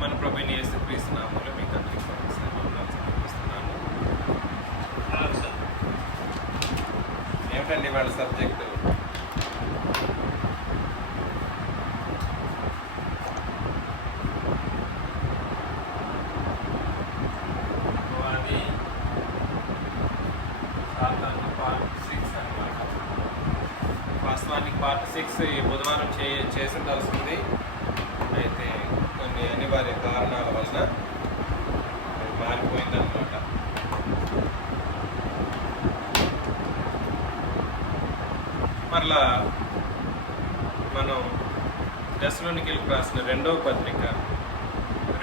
మన ప్రభువైన యేసుక్రీస్తు నామములో మీకు అందరికీ సమర్పిస్తున్నాను. ఏమిటండి వాళ్ళ సబ్జెక్టు? అది పార్ట్ 6 అన్నమాట. వాస్తవానికి పార్ట్ 6 ఈ బుధవారం చేసిందాల్సి ఉంది. అయితే కొన్ని అనివార్య కారణాల వలన మారిపోయిందన్నమాట. మరలా మనం దశలోనికీయులకు రాసిన 2వ పత్రిక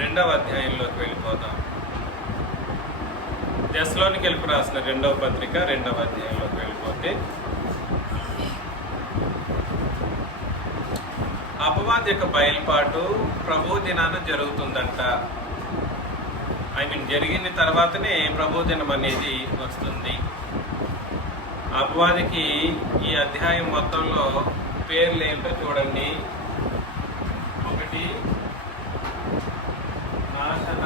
2వ అధ్యాయంలోకి వెళ్ళిపోదాం. దశలోనికీయులకు రాసిన 2వ పత్రిక 2వ అధ్యాయంలోకి వెళ్ళిపోతే, అపవాది యొక్క బయలుపాటు ప్రభు దినాన జరుగుతుందంట. జరిగిన తర్వాతనే ప్రభు దినం అనేది వస్తుంది. అపవాదికి ఈ అధ్యాయం మొత్తంలో పేర్లు ఏంటో చూడండి. 1 నాశన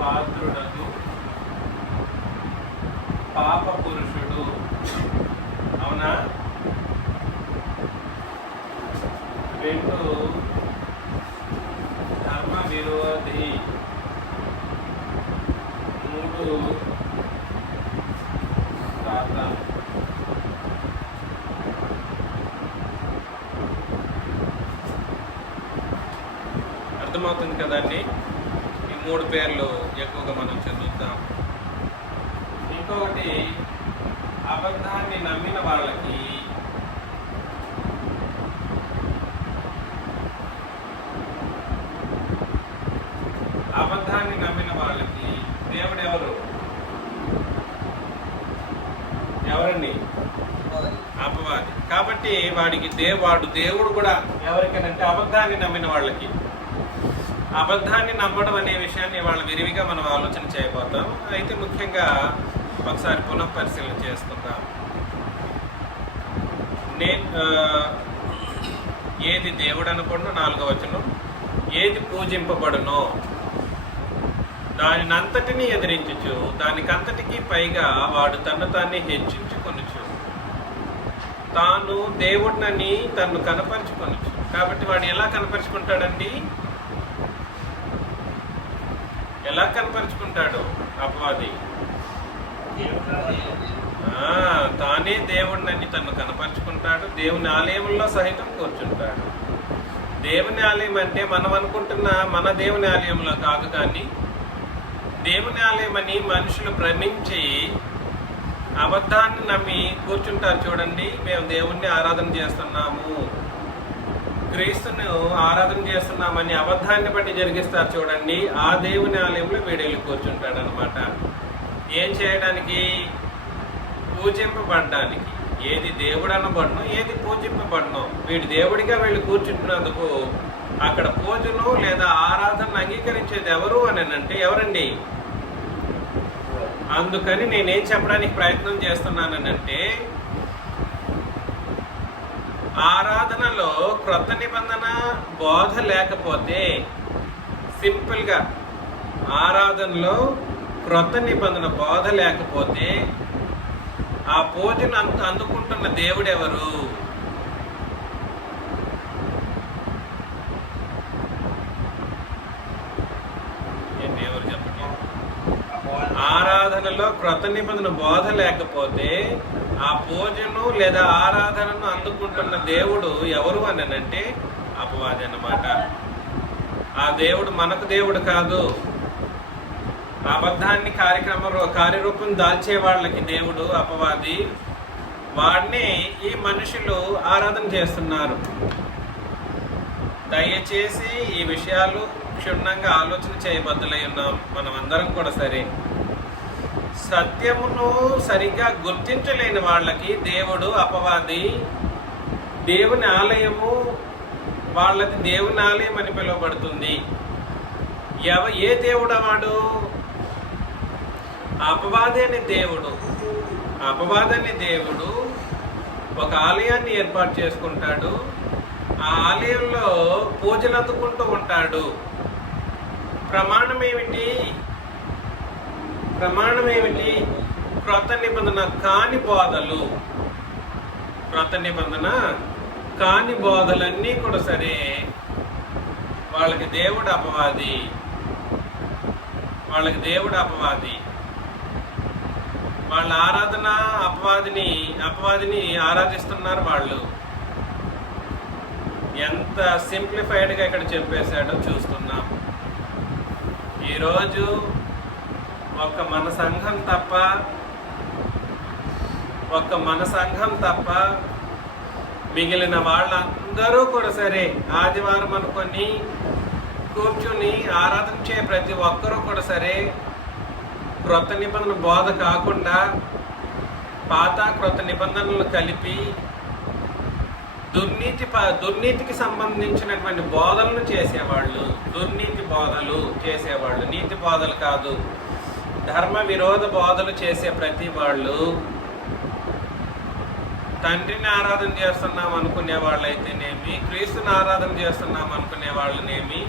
పాత్రుడకు పాప పురుషుడు. అవునా? 2 ధర్మ విరోధి. 3 సాతాను. అర్థమవుతుంది కదండి? ఈ 3 పేర్లు ఎక్కువగా మనం చదువుతాం. ఇంకొకటి, అబద్ధాన్ని నమ్మిన వాళ్ళకి దేవుడు ఎవరండి? అపవాది. కాబట్టి వాడు దేవుడు కూడా ఎవరికనంటే అబద్ధాన్ని నమ్మిన వాళ్ళకి. అబద్ధాన్ని నమ్మడం అనే విషయాన్ని వాళ్ళ విరివిగా మనం ఆలోచన చేయబోతాం. అయితే ముఖ్యంగా ఒకసారి పునఃపరిశీలన చేసుకుందాం. ఏది దేవుడు అనుకోండి, 4వ వచనం, ఏది పూజింపబడునో దానినంతటిని ఎదిరించుచు దానికంతటికి పైగా వాడు తను తాన్ని హెచ్చించుకొనుచు తాను దేవుడినని తను కనపరుచుకొనుచు. కాబట్టి వాడు ఎలా కనపరుచుకుంటాడండి? ఎలా కనపరుచుకుంటాడు అపవాది? తానే దేవుడినని తను కనపరుచుకుంటాడు. దేవుని ఆలయంలో సహితం కూర్చుంటాడు. దేవుని ఆలయం అంటే మనం అనుకుంటున్న మన దేవుని ఆలయంలో కాదు, కానీ దేవుని ఆలయం అని మనుషులు భ్రమించి అబద్ధాన్ని నమ్మి కూర్చుంటారు. చూడండి, మేము దేవుణ్ణి ఆరాధన చేస్తున్నాము, క్రీస్తును ఆరాధన చేస్తున్నామని అబద్ధాన్ని బట్టి జరిగిస్తారు. చూడండి, ఆ దేవుని ఆలయంలో వీడెళ్ళి కూర్చుంటాడు అనమాట. ఏం చేయడానికి? పూజింపబడ్డానికి. ఏది దేవుడు అనబడను, ఏది పూజింపబడను, వీడు దేవుడిగా వెళ్ళి కూర్చుంటున్నందుకు అక్కడ పూజను లేదా ఆరాధన అంగీకరించేది ఎవరు అని అంటే ఎవరండి? అందుకని నేనేం చెప్పడానికి ప్రయత్నం చేస్తున్నానంటే, ఆరాధనలో క్రొత్త నిబంధన బోధ లేకపోతే, సింపుల్గా ఆరాధనలో క్రొత్త నిబంధన బోధ లేకపోతే ఆ పూజను అందుకుంటున్న దేవుడు ఎవరు? ఎవరు చెప్పండి? ఆరాధనలో క్రొత్త నిబంధన బోధ లేకపోతే ఆ పూజను లేదా ఆరాధనను అందుకుంటున్న దేవుడు ఎవరు అని అంటే అపవాది అన్నమాట. ఆ దేవుడు మనకు దేవుడు కాదు. అబద్ధాన్ని కార్యరూపం దాల్చే వాళ్ళకి దేవుడు అపవాది. వాడిని ఈ మనుషులు ఆరాధన చేస్తున్నారు. దయచేసి ఈ విషయాలు క్షుణ్ణంగా ఆలోచన చేయబద్దులై ఉన్నాం మనం అందరం కూడా. సరే, సత్యమును సరిగ్గా గుర్తించలేని వాళ్ళకి దేవుడు అపవాది. దేవుని ఆలయము వాళ్ళది దేవుని ఆలయం అని పిలువబడుతుంది. ఏ దేవుడు వాడు? అపవాది అనే దేవుడు. అపవాది అనే దేవుడు ఒక ఆలయాన్ని ఏర్పాటు చేసుకుంటాడు. ఆ ఆలయంలో పూజలు అందుకుంటూ ఉంటాడు. ప్రమాణం ఏమిటి? క్రొత్త నిబంధన కాని బోధలు. క్రొత్త నిబంధన కాని బోధలన్నీ కూడా సరే వాళ్ళకి దేవుడు అపవాది. వాళ్ళ ఆరాధన అపవాదిని ఆరాధిస్తున్నారు వాళ్ళు. ఎంత సింప్లిఫైడ్గా ఇక్కడ చెప్పేశాడో చూస్తున్నాం. ఈరోజు మన సంఘం తప్ప మిగిలిన వాళ్ళందరూ కూడా సరే ఆదివారం అనుకొని కూర్చుని ఆరాధించే ప్రతి ఒక్కరూ కూడా సరే క్రొత్త నిబంధన బోధ కాకుండా పాత క్రొత్త నిబంధనలు కలిపి దుర్నీతికి సంబంధించినటువంటి బోధలను చేసేవాళ్ళు. దుర్నీతి బోధలు చేసేవాళ్ళు, నీతి బోధలు కాదు, ధర్మ విరోధ బోధలు చేసే ప్రతి వాళ్ళు తండ్రిని ఆరాధన చేస్తున్నాం అనుకునే వాళ్ళైతేనేమి, క్రీస్తుని ఆరాధన చేస్తున్నాం అనుకునే వాళ్ళనేమి,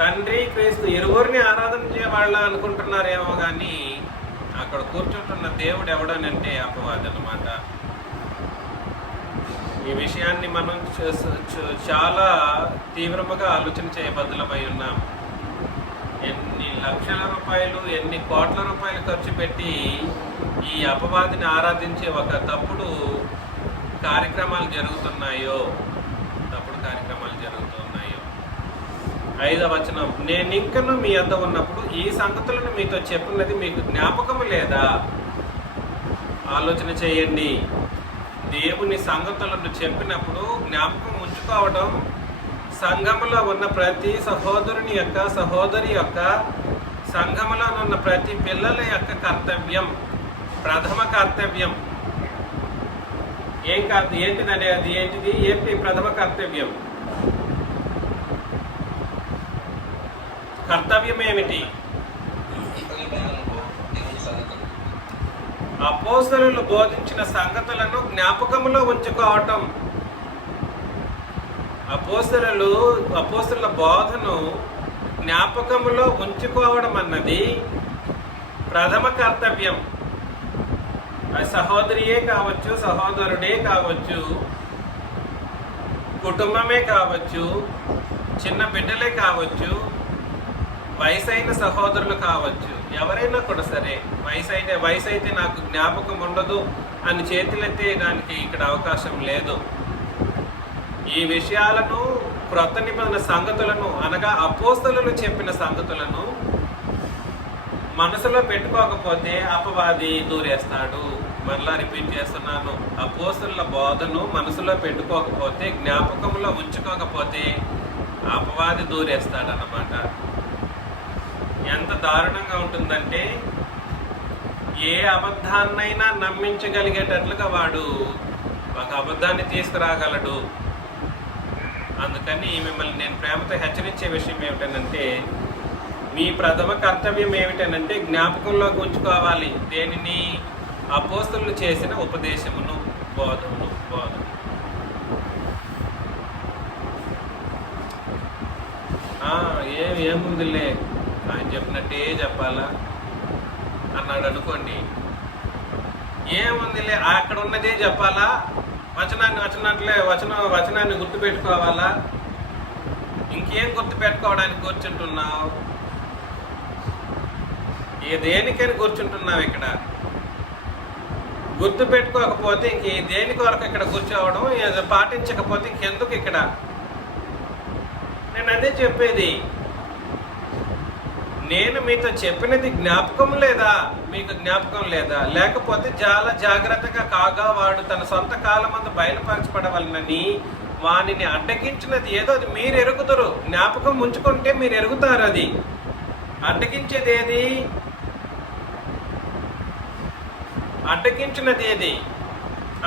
తండ్రి క్రీస్తు ఇరువురిని ఆరాధించే వాళ్ళు అనుకుంటున్నారేమో కానీ అక్కడ కూర్చుంటున్న దేవుడు ఎవడనంటే అపవాది అన్నమాట. ఈ విషయాన్ని మనం చాలా తీవ్రముగా ఆలోచన చేయబద్దులమై ఉన్నాం. ఎన్ని లక్షల రూపాయలు, ఎన్ని కోట్ల రూపాయలు ఖర్చు పెట్టి ఈ అపవాదిని ఆరాధించే ఒక తప్పుడు కార్యక్రమాలు జరుగుతున్నాయో. 5వ వచనం, నేనింకను మీ వద్ద ఉన్నప్పుడు ఈ సంగతులను మీతో చెప్పినది మీకు జ్ఞాపకము లేదా? ఆలోచన చేయండి. దేవుని సంగతులను చెప్పినప్పుడు జ్ఞాపకం ఉంచుకోవడం సంఘములో ఉన్న ప్రతి సహోదరుని యొక్క, సహోదరి యొక్క, సంఘములో ఉన్న ప్రతి పిల్లల యొక్క కర్తవ్యం, ప్రథమ కర్తవ్యం. ఏంటిదండి అది? ఏంటి ప్రథమ కర్తవ్యం? కర్తవ్యం ఏమిటి? అపోస్తలులు బోధించిన సంగతులను జ్ఞాపకములో ఉంచుకోవటం. అపోస్తలుల బోధను జ్ఞాపకములో ఉంచుకోవడం అన్నది ప్రథమ కర్తవ్యం. సహోదరియే కావచ్చు, సహోదరుడే కావచ్చు, కుటుంబమే కావచ్చు, చిన్న బిడ్డలే కావచ్చు, వయసైన సహోదరులు కావచ్చు, ఎవరైనా కూడా సరే వయసు అయితే నాకు జ్ఞాపకం ఉండదు అని చేతులెత్తేయడానికి ఇక్కడ అవకాశం లేదు. ఈ విషయాలను, క్రొత్త నిబంధన సంగతులను అనగా అపోస్తలులు చెప్పిన సంగతులను మనసులో పెట్టుకోకపోతే అపవాది దూరేస్తాడు. మరలా రిపీట్ చేస్తున్నాను, అపోస్తలుల బోధను మనసులో పెట్టుకోకపోతే, జ్ఞాపకంలో ఉంచుకోకపోతే అపవాది దూరేస్తాడు అన్నమాట. ఎంత దారుణంగా ఉంటుందంటే ఏ అబద్ధాన్నైనా నమ్మించగలిగేటట్లుగా వాడు ఒక అబద్ధాన్ని తీసుకురాగలడు. అందుకని మిమ్మల్ని నేను ప్రేమతో హెచ్చరించే విషయం ఏమిటనంటే, మీ ప్రథమ కర్తవ్యం ఏమిటనంటే జ్ఞాపకంలోకి ఉంచుకోవాలి. దేనిని? అపోస్తలులు చేసిన ఉపదేశమును, బోధమును. ఏముందిలే ఆయన చెప్పినట్టే చెప్పాలా అన్నాడు అనుకోండి. ఏముందిలే అక్కడ ఉన్నదే చెప్పాలా? వచనాన్ని గుర్తుపెట్టుకోవాలా? ఇంకేం గుర్తుపెట్టుకోవడానికి కూర్చుంటున్నావు? దేనికని కూర్చుంటున్నావు? ఇక్కడ గుర్తు పెట్టుకోకపోతే ఇంక దేనికి వరకు ఇక్కడ కూర్చోవడం? పాటించకపోతే ఇంకెందుకు ఇక్కడ? నేను అదే చెప్పేది. నేను మీతో చెప్పినది జ్ఞాపకం లేదా? మీకు జ్ఞాపకం లేదా? లేకపోతే చాలా జాగ్రత్తగా కాగా వాడు తన సొంత కాలమందు బయలుపరచబడవలనని వానిని అడ్డగించినది ఏదో అది మీరు ఎరుగుతారు. జ్ఞాపకం ఉంచుకుంటే మీరు ఎరుగుతారు. అది అడ్డగించేది ఏది? అడ్డగించినది ఏది?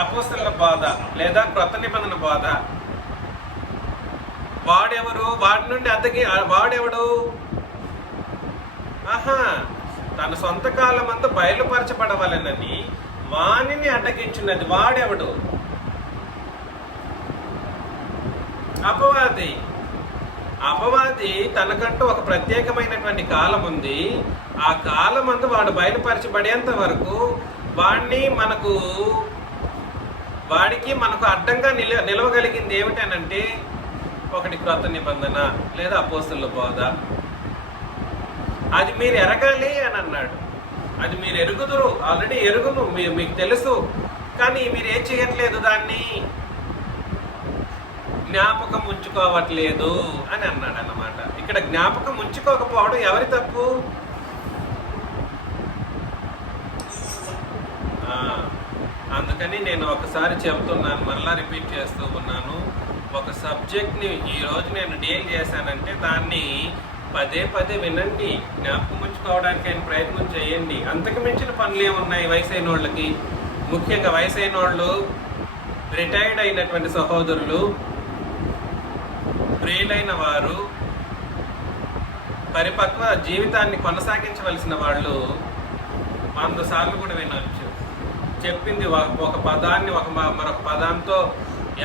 అపోస్తలుల బోధ లేదా క్రొత్త నిబంధన బోధ. వాడెవరు? వాడి నుండి వాడెవడు? తన సొంత కాలమంతా బయలుపరచబడవలనని వానిని అడ్డగించినది వాడెవడు? అపవాది అపవాది తనకంటూ ఒక ప్రత్యేకమైనటువంటి కాలం ఉంది. ఆ కాలం అందు వాడు బయలుపరచబడేంత వరకు వాడికి మనకు అడ్డంగా నిలవగలిగింది ఏమిటనంటే ఒకటి క్రొత్త నిబంధన లేదా అపోస్తలుల బోధ. అది మీరు ఎరగాలి అని అన్నాడు. అది మీరు ఎరుగుదురు, ఆల్రెడీ ఎరుగును, మీకు తెలుసు, కానీ మీరు ఏం చేయట్లేదు, దాన్ని జ్ఞాపకం ఉంచుకోవట్లేదు అని అన్నాడు అన్నమాట. ఇక్కడ జ్ఞాపకం ఉంచుకోకపోవడం ఎవరి తప్పు? అందుకని నేను ఒకసారి చెబుతున్నాను, మళ్ళా రిపీట్ చేస్తూ ఉన్నాను. ఒక సబ్జెక్ట్ని ఈరోజు నేను డీల్ చేశానంటే దాన్ని పదే పదే వినండి, జ్ఞాపకం ఉంచుకోవడానికి ఆయన ప్రయత్నం చేయండి. అంతకు మించిన పనులు ఏమున్నాయి వయసు అయిన వాళ్ళకి? ముఖ్యంగా వయసు అయిన వాళ్ళు, రిటైర్డ్ అయినటువంటి సహోదరులు, ప్రియులైన వారు, పరిపక్వ జీవితాన్ని కొనసాగించవలసిన వాళ్ళు 100 సార్లు కూడా వినొచ్చు. చెప్పింది ఒక పదాన్ని మరొక పదంతో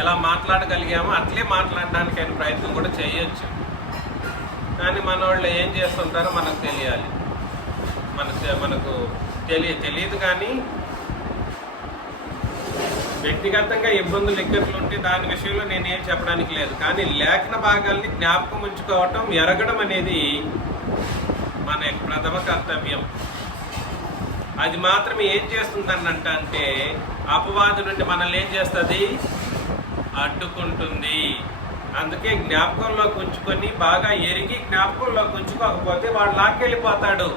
ఎలా మాట్లాడగలిగామో అట్లే మాట్లాడడానికి ఆయన ప్రయత్నం కూడా చేయొచ్చు. కానీ మన వాళ్ళు ఏం చేస్తుంటారో మనకు తెలియాలి. మనకు తెలియదు. కానీ వ్యక్తిగతంగా ఇబ్బందులు ఇక్కట్లు ఉంటే దాని విషయంలో నేనేం చెప్పడానికి లేదు. కానీ లేఖన భాగాల్ని జ్ఞాపకం ఉంచుకోవటం, ఎరగడం అనేది మన ప్రథమ కర్తవ్యం. అది మాత్రం ఏం చేస్తుందన్నంట అంటే అపవాదు నుండి మనల్ని ఏం చేస్తుంది? అడ్డుకుంటుంది. అందుకే జ్ఞాపకంలోకి ఉంచుకొని బాగా ఎరిగి జ్ఞాపకంలోకి ఉంచుకోకపోతే వాడు లాక్కెళ్ళిపోతాడు.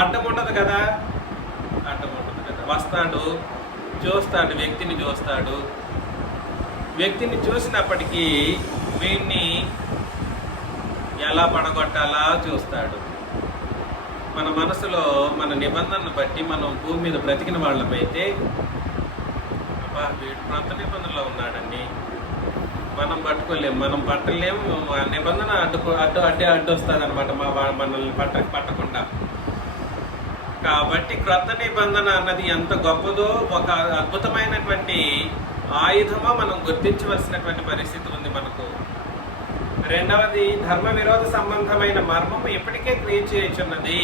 అడ్డం ఉండదు కదా. వస్తాడు, చూస్తాడు, వ్యక్తిని చూస్తాడు. వ్యక్తిని చూసినప్పటికీ వీడిని ఎలా పడగొట్టాలా చూస్తాడు. మన మనసులో మన నిబంధనను బట్టి మనం భూమి మీద బ్రతికిన వాళ్ళమైతే వీడు క్రొత్త నిబంధనలో ఉన్నాడండి, మనం పట్టుకోలేము, మనం పట్టలేము, ఆ నిబంధన అడ్డు వస్తుంది అనమాట మనల్ని పట్టకుండా. కాబట్టి క్రొత్త నిబంధన అన్నది ఎంత గొప్పదో, ఒక అద్భుతమైనటువంటి ఆయుధమో మనం గుర్తించవలసినటువంటి పరిస్థితి ఉంది మనకు. రెండవది, ధర్మ విరోధ సంబంధమైన మర్మము ఇప్పటికే క్రియ చేయుచున్నది.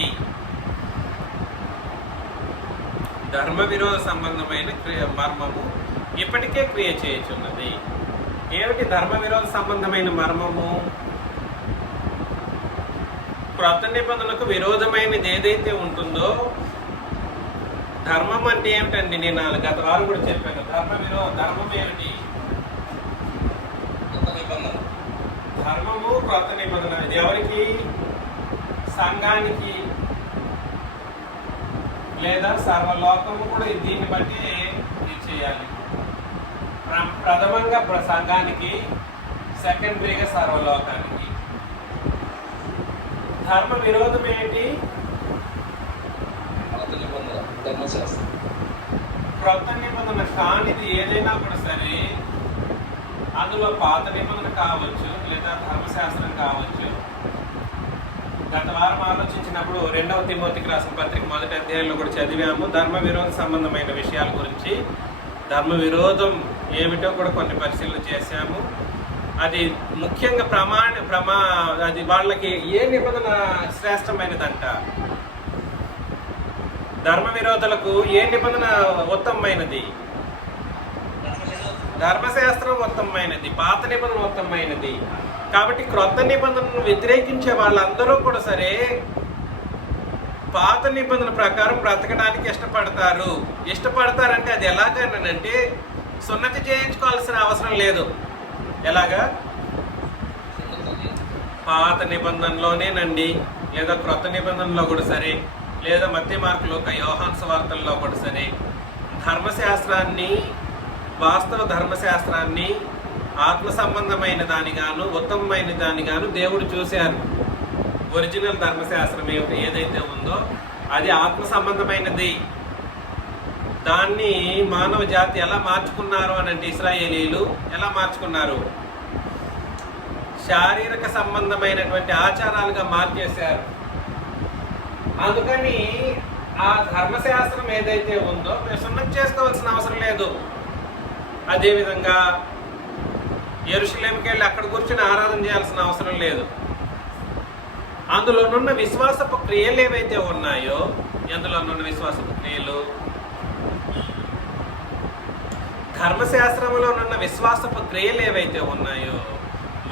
ధర్మ విరోధ సంబంధమైన మర్మము ఇప్పటికే క్రియ చేయుచున్నది. ఏమిటి ధర్మ విరోధ సంబంధమైన మర్మము? క్రొత్త నిబంధనకు విరోధమైనది ఏదైతే ఉంటుందో, ధర్మం అంటే ఏమిటండి? నేను గత వారం కూడా చెప్పాను. ధర్మం ఏమిటి? ధర్మము క్రొత్త నిబంధన. ఇది ఎవరికి? సంఘానికి, లేదా సర్వలోకము కూడా దీన్ని బట్టి ఇది చేయాలి. ప్రథమంగా సంఘానికి, సెకండరీగా సర్వలోకానికి. ధర్మ విరోధం ఏంటి? క్రొత్త నిబంధన కానిది ఏదైనా కూడా సరే, అందులో పాత నిబంధన కావచ్చు, లేదా ధర్మశాస్త్రం కావచ్చు. గత వారం ఆలోచించినప్పుడు 2వ తిమోతికి రాసిన పత్రిక 1వ అధ్యాయంలో కూడా చదివాము ధర్మ విరోధ సంబంధమైన విషయాల గురించి. ధర్మ విరోధం ఏమిటో కూడా కొన్ని పరిశీలన చేశాము. అది ముఖ్యంగా అది వాళ్ళకి ఏ నిబంధన శ్రేష్టమైనదంట? ధర్మ విరోధులకు ఏ నిబంధన ఉత్తమమైనది? ధర్మశాస్త్రం ఉత్తమమైనది, పాత నిబంధన ఉత్తమమైనది. కాబట్టి క్రొత్త నిబంధనను వ్యతిరేకించే వాళ్ళందరూ కూడా సరే పాత నిబంధన ప్రకారం బ్రతకడానికి ఇష్టపడతారంటే అది ఎలాగనంటే సున్నతి చేయించుకోవాల్సిన అవసరం లేదు. ఎలాగా? పాత నిబంధనలోనేనండి, లేదా క్రొత్త నిబంధనలో కూడా సరే, లేదా మధ్య మార్కులో యోహాను సువార్తల్లో కూడా సరే, ధర్మశాస్త్రాన్ని, వాస్తవ ధర్మశాస్త్రాన్ని ఆత్మ సంబంధమైన దానిగాను, ఉత్తమమైన దానిగాను దేవుడు చూశారు. ఒరిజినల్ ధర్మశాస్త్రం ఏదైతే ఉందో అది ఆత్మ సంబంధమైనది. దాన్ని మానవ జాతి ఎలా మార్చుకున్నారు అని అంటే, ఇశ్రాయేలీలు ఎలా మార్చుకున్నారు? శారీరక సంబంధమైనటువంటి ఆచారాలుగా మార్చేశారు. అందుకని ఆ ధర్మశాస్త్రం ఏదైతే ఉందో మేము సున్నతి చేసుకోవాల్సిన అవసరం లేదు. అదేవిధంగా యెరూషలేముకి వెళ్ళి అక్కడ కూర్చొని ఆరాధన చేయాల్సిన అవసరం లేదు. అందులోనున్న విశ్వాసపు క్రియలు ఏవైతే ఉన్నాయో, ఎందులోనున్న విశ్వాసపు క్రియలు, ధర్మశాస్త్రంలో ఉన్న విశ్వాసపు క్రియలు ఏవైతే ఉన్నాయో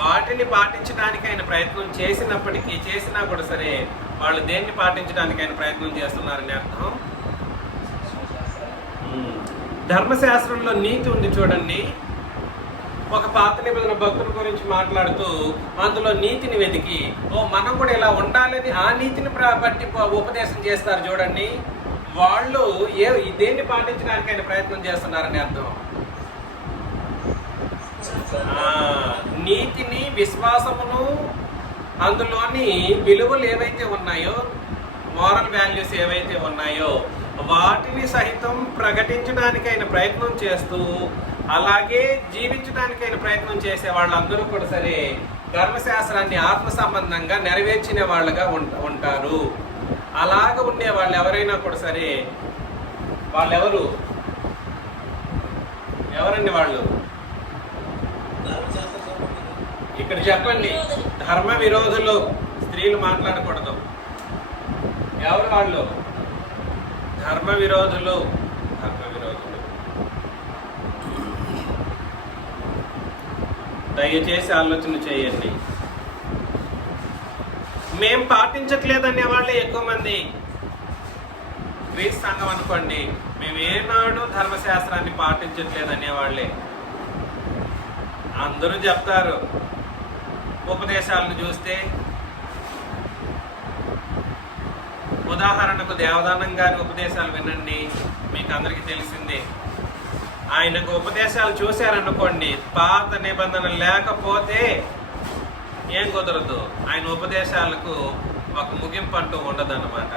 వాటిని పాటించడానికి ఆయన ప్రయత్నం చేసినా కూడా సరే, వాళ్ళు దేన్ని పాటించడానికి ఆయన ప్రయత్నం చేస్తున్నారని అర్థం. ధర్మశాస్త్రంలో నీతి ఉంది చూడండి. ఒక పాత నిబంధన భక్తుల గురించి మాట్లాడుతూ అందులో నీతిని వెతికి, మనం కూడా ఇలా ఉండాలని ఆ నీతిని బట్టి ఉపదేశం చేస్తారు చూడండి. వాళ్ళు దేన్ని పాటించడానికి ఆయన ప్రయత్నం చేస్తున్నారని అర్థం. నీతిని, విశ్వాసమును, అందులోని విలువలు ఏవైతే ఉన్నాయో, మోరల్ వాల్యూస్ ఏవైతే ఉన్నాయో వాటిని సహితం ప్రకటించడానికి ఆయన ప్రయత్నం చేస్తూ, అలాగే జీవించడానికి ఆయన ప్రయత్నం చేసే వాళ్ళందరూ కూడా సరే ధర్మశాస్త్రాన్ని ఆత్మ సంబంధంగా నెరవేర్చిన వాళ్ళగా ఉంటారు. అలాగ ఉండే వాళ్ళు ఎవరైనా కూడా సరే, ఎవరండి వాళ్ళు? ఇక్కడ చెప్పండి. ధర్మ విరోధులు. స్త్రీలు మాట్లాడకూడదు. ఎవరు వాళ్ళు? ధర్మ విరోధులు. దయచేసి ఆలోచన చేయండి. మేం పాటించట్లేదనే వాళ్ళే ఎక్కువ మంది. క్రీస్తు సంఘం అనుకోండి, మేము ఏనాడు ధర్మశాస్త్రాన్ని పాటించట్లేదనే వాళ్ళే. అందరూ చెప్తారు. ఉపదేశాలను చూస్తే ఉదాహరణకు దేవదానం గారి ఉపదేశాలు వినండి, మీకు అందరికీ తెలిసిందే. ఆయనకు ఉపదేశాలు చూశారనుకోండి, పాత నిబంధన లేకపోతే ఏం కుదరదు. ఆయన ఉపదేశాలకు ఒక ముగింపు అంటూ ఉండదన్నమాట.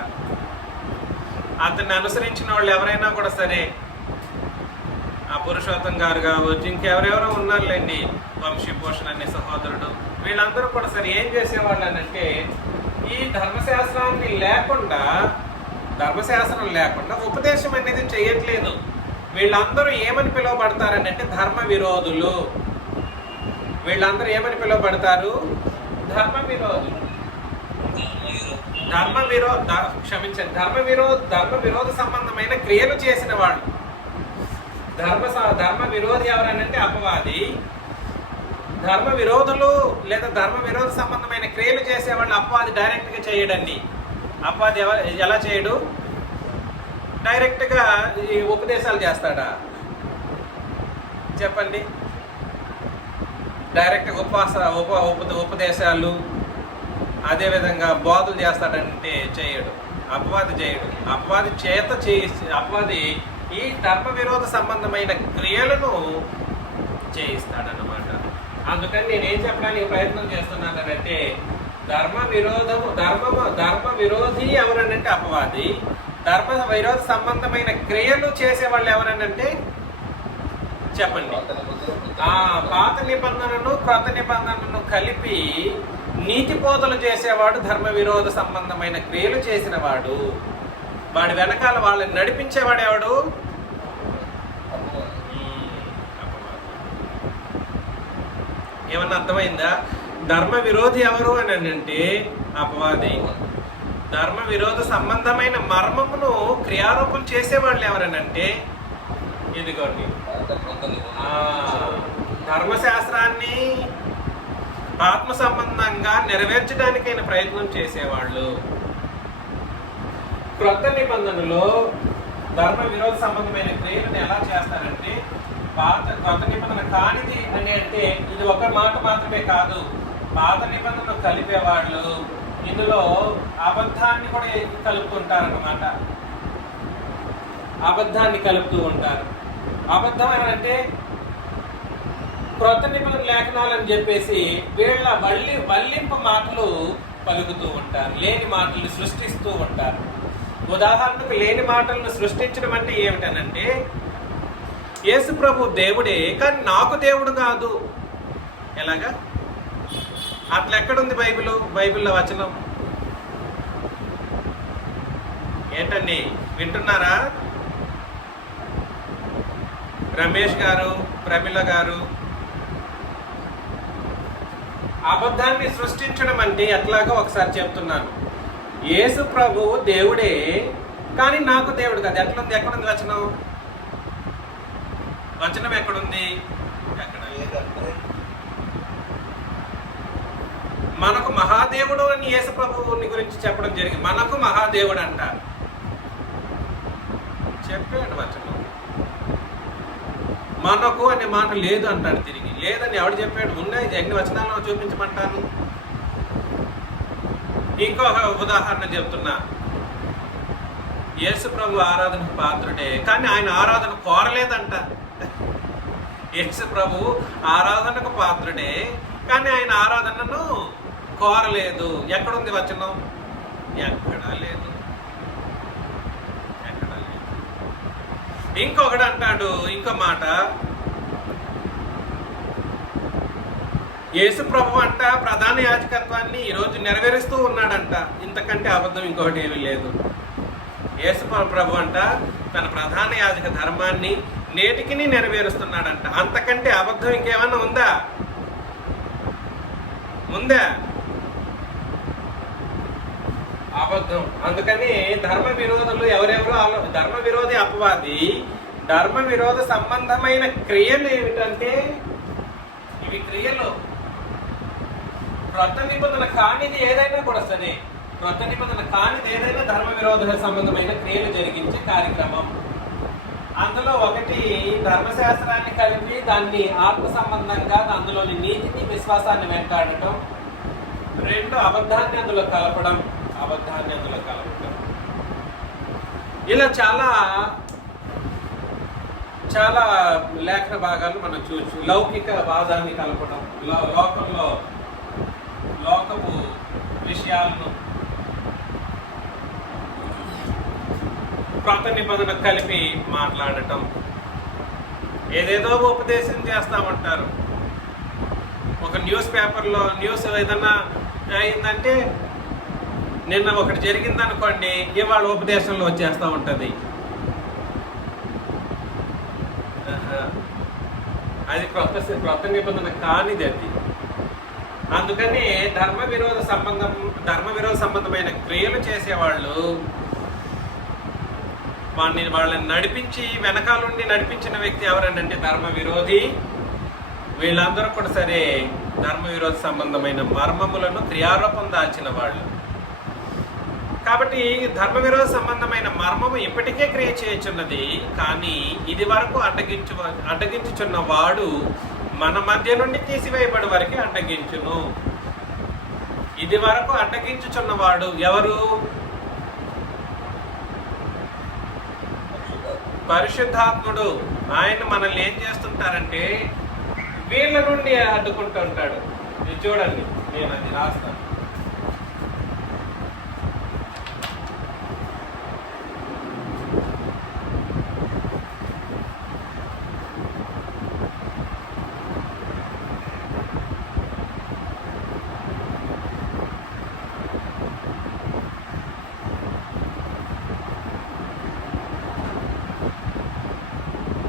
అతన్ని అనుసరించిన వాళ్ళు ఎవరైనా కూడా సరే, ఆ పురుషోత్తం గారు కావచ్చు, ఇంకెవరెవరో ఉన్నారులేండి, వంశీభూషణ్ అనే సహోదరుడు, వీళ్ళందరూ కూడా సరే ఏం చేసేవాళ్ళు అంటే, ఈ ధర్మశాస్త్రం లేకుండా ఉపదేశం అనేది చేయట్లేదు. వీళ్ళందరూ ఏమని పిలువబడతారని అంటే ధర్మ విరోధులు. వీళ్ళందరూ ఏమని పిలువబడతారు? ధర్మ విరోధ సంబంధమైన క్రియలు చేసిన వాళ్ళు. ధర్మ విరోధి ఎవరనంటే అపవాది. ధర్మ విరోధులు లేదా ధర్మ విరోధ సంబంధమైన క్రియలు చేసేవాళ్ళు అపవాది డైరెక్ట్గా చేయడండి. అపవాది ఎలా చేయడు? డైరెక్ట్గా ఈ ఉపదేశాలు చేస్తాడా? చెప్పండి. డైరెక్ట్గా ఉపదేశాలు అదేవిధంగా బోధలు చేస్తాడంటే చేయడు. అపవాది చేయడు. అపవాది ఈ ధర్మ విరోధ సంబంధమైన క్రియలను చేయిస్తాడన్నమాట. అందుకని నేనేం చెప్పడానికి ప్రయత్నం చేస్తున్నానంటే, ధర్మ విరోధి ఎవరనంటే అపవాది. ధర్మ విరోధ సంబంధమైన క్రియలు చేసేవాళ్ళు ఎవరనంటే చెప్పండి. పాత నిబంధనను క్రొత్త నిబంధనను కలిపి నీతి బోధలు చేసేవాడు ధర్మ విరోధ సంబంధమైన క్రియలు చేసిన వాడు. వాడి వెనకాల వాళ్ళని నడిపించేవాడు ఎవడు? ఏమన్నా అర్థమైందా? ధర్మ విరోధి ఎవరు అని అంటే అపవాది. ధర్మ విరోధ సంబంధమైన మర్మమును క్రియారూపం చేసేవాళ్ళు ఎవరనంటే ఇదిగోండి, ధర్మశాస్త్రాన్ని ఆత్మ సంబంధంగా నెరవేర్చడానికైన ప్రయత్నం చేసేవాళ్ళు. క్రొత్త నిబంధనలో ధర్మ విరోధ సంబంధమైన క్రియలను ఎలా చేస్తారంటే, కొత్త నిబంధన కానిది అని అంటే ఇది ఒక మాట మాత్రమే కాదు, పాత నిబంధనలు కలిపేవాళ్ళు ఇందులో అబద్ధాన్ని కూడా కలుపుతుంటారన్నమాట. అబద్ధాన్ని కలుపుతూ ఉంటారు. అబద్ధం అని అంటే క్రొత్త నిబంధన లేఖనాలని చెప్పేసి వీళ్ళ వల్లింపు మాటలు పలుకుతూ ఉంటారు. లేని మాటలు సృష్టిస్తూ ఉంటారు. ఉదాహరణకు లేని మాటలను సృష్టించడం అంటే ఏమిటనంటే, యేసు ప్రభు దేవుడే కానీ నాకు దేవుడు కాదు. ఎలాగా? అట్లా ఎక్కడుంది బైబిల్లో వచనం? ఏంటండి, వింటున్నారా? రమేష్ గారు, ప్రమిళ గారు, అబద్ధాన్ని సృష్టించడం అంటే ఎట్లాగో ఒకసారి చెప్తున్నాను. యేసు ప్రభు దేవుడే, కానీ నాకు దేవుడు కాదు. ఎట్లుంది? ఎక్కడుంది వచనం? వచనం ఎక్కడుంది? ఎక్కడ? మనకు మహాదేవుడు అని యేసు ప్రభువుని గురించి చెప్పడం జరిగింది. మనకు మహాదేవుడు అంట చెప్పాడు వచనం. మనకు అనే మాట లేదు అంటాడు తిరిగి. లేదని ఎవడు చెప్పాడు? ఉన్నాయి, ఎన్ని వచనాలను చూపించమంటాను. ఇంకొక ఉదాహరణ చెప్తున్నా. యేసు ప్రభు ఆరాధనకు పాత్రుడే, కానీ ఆయన ఆరాధన కోరలేదంట. యేసు ప్రభు ఆరాధనకు పాత్రుడే, కానీ ఆయన ఆరాధనను కోరలేదు. ఎక్కడుంది వచనం? ఎక్కడా లేదు. ఇంకొకడు అంటాడు, ఇంకో మాట, యేసు ప్రభు అంట ప్రధాన యాజకత్వాన్ని ఈరోజు నెరవేరుస్తూ ఉన్నాడంట. ఇంతకంటే అబద్ధం ఇంకొకటి ఏమీ లేదు. యేసు ప్రభు అంట తన ప్రధాన యాజక ధర్మాన్ని నేటికి నెరవేరుస్తున్నాడంట. అంతకంటే అబద్ధం ఇంకేమన్నా ఉందా? ఉందా? అబద్ధం. అందుకని ధర్మ విరోధులు ఎవరెవరు ధర్మ విరోధి అపవాది ధర్మ విరోధ సంబంధమైన క్రియలు ఏమిటంటే, ఇవి క్రియలు క్రొత్త నిబంధన కానిది ఏదైనా కూడా సరే, క్రొత్త నిబంధన కానిది ఏదైనా ధర్మ విరోధ సంబంధమైన క్రియలు జరిగించే కార్యక్రమం. అందులో ఒకటి ధర్మశాస్త్రాన్ని కలిపి దాన్ని ఆత్మ సంబంధంగా అందులోని నీతిని విశ్వాసాన్ని వెంటాడటం. రెండు, అబద్ధాన్ని అందులో కలపడం. ఇలా చాలా చాలా లేఖన భాగాలు మనం చూడొచ్చు. లౌకిక వాదాన్ని కలపడం, లోకపు విషయాలను క్రొత్త నిబంధన కలిపి మాట్లాడటం. ఏదేదో ఉపదేశం చేస్తామంటారు. ఒక న్యూస్ పేపర్లో న్యూస్ ఏదన్నా అయిందంటే, నిన్న ఒకటి జరిగిందనుకోండి, ఇవాళ ఉపదేశంలో వచ్చేస్తూ ఉంటుంది. అది క్రొత్త నిబంధన కానిది అది. అందుకని ధర్మ విరోధ సంబంధమైన క్రియలు చేసేవాళ్ళు వాళ్ళని నడిపించి వెనకాలండి నడిపించిన వ్యక్తి ఎవరంటే ధర్మ విరోధి. వీళ్ళందరూ కూడా సరే ధర్మ విరోధ సంబంధమైన మర్మములను క్రియారూపం దాల్చిన వాళ్ళు. కాబట్టి ధర్మ విరోధ సంబంధమైన మర్మము ఇప్పటికే క్రియ చేయుచున్నది, కానీ ఇది వరకు అడ్డగించుచున్న వాడు మన మధ్య నుండి తీసివేయబడి వరకు అడ్డగించును. ఇది వరకు అడ్డగించుచున్నవాడు ఎవరు? పరిశుద్ధాత్ముడు. ఆయన మనల్ని ఏం చేస్తుంటారంటే వీళ్ళ నుండి అడ్డుకుంటూ ఉంటాడు. ఇది చూడండి, నేను అది రాస్తాను.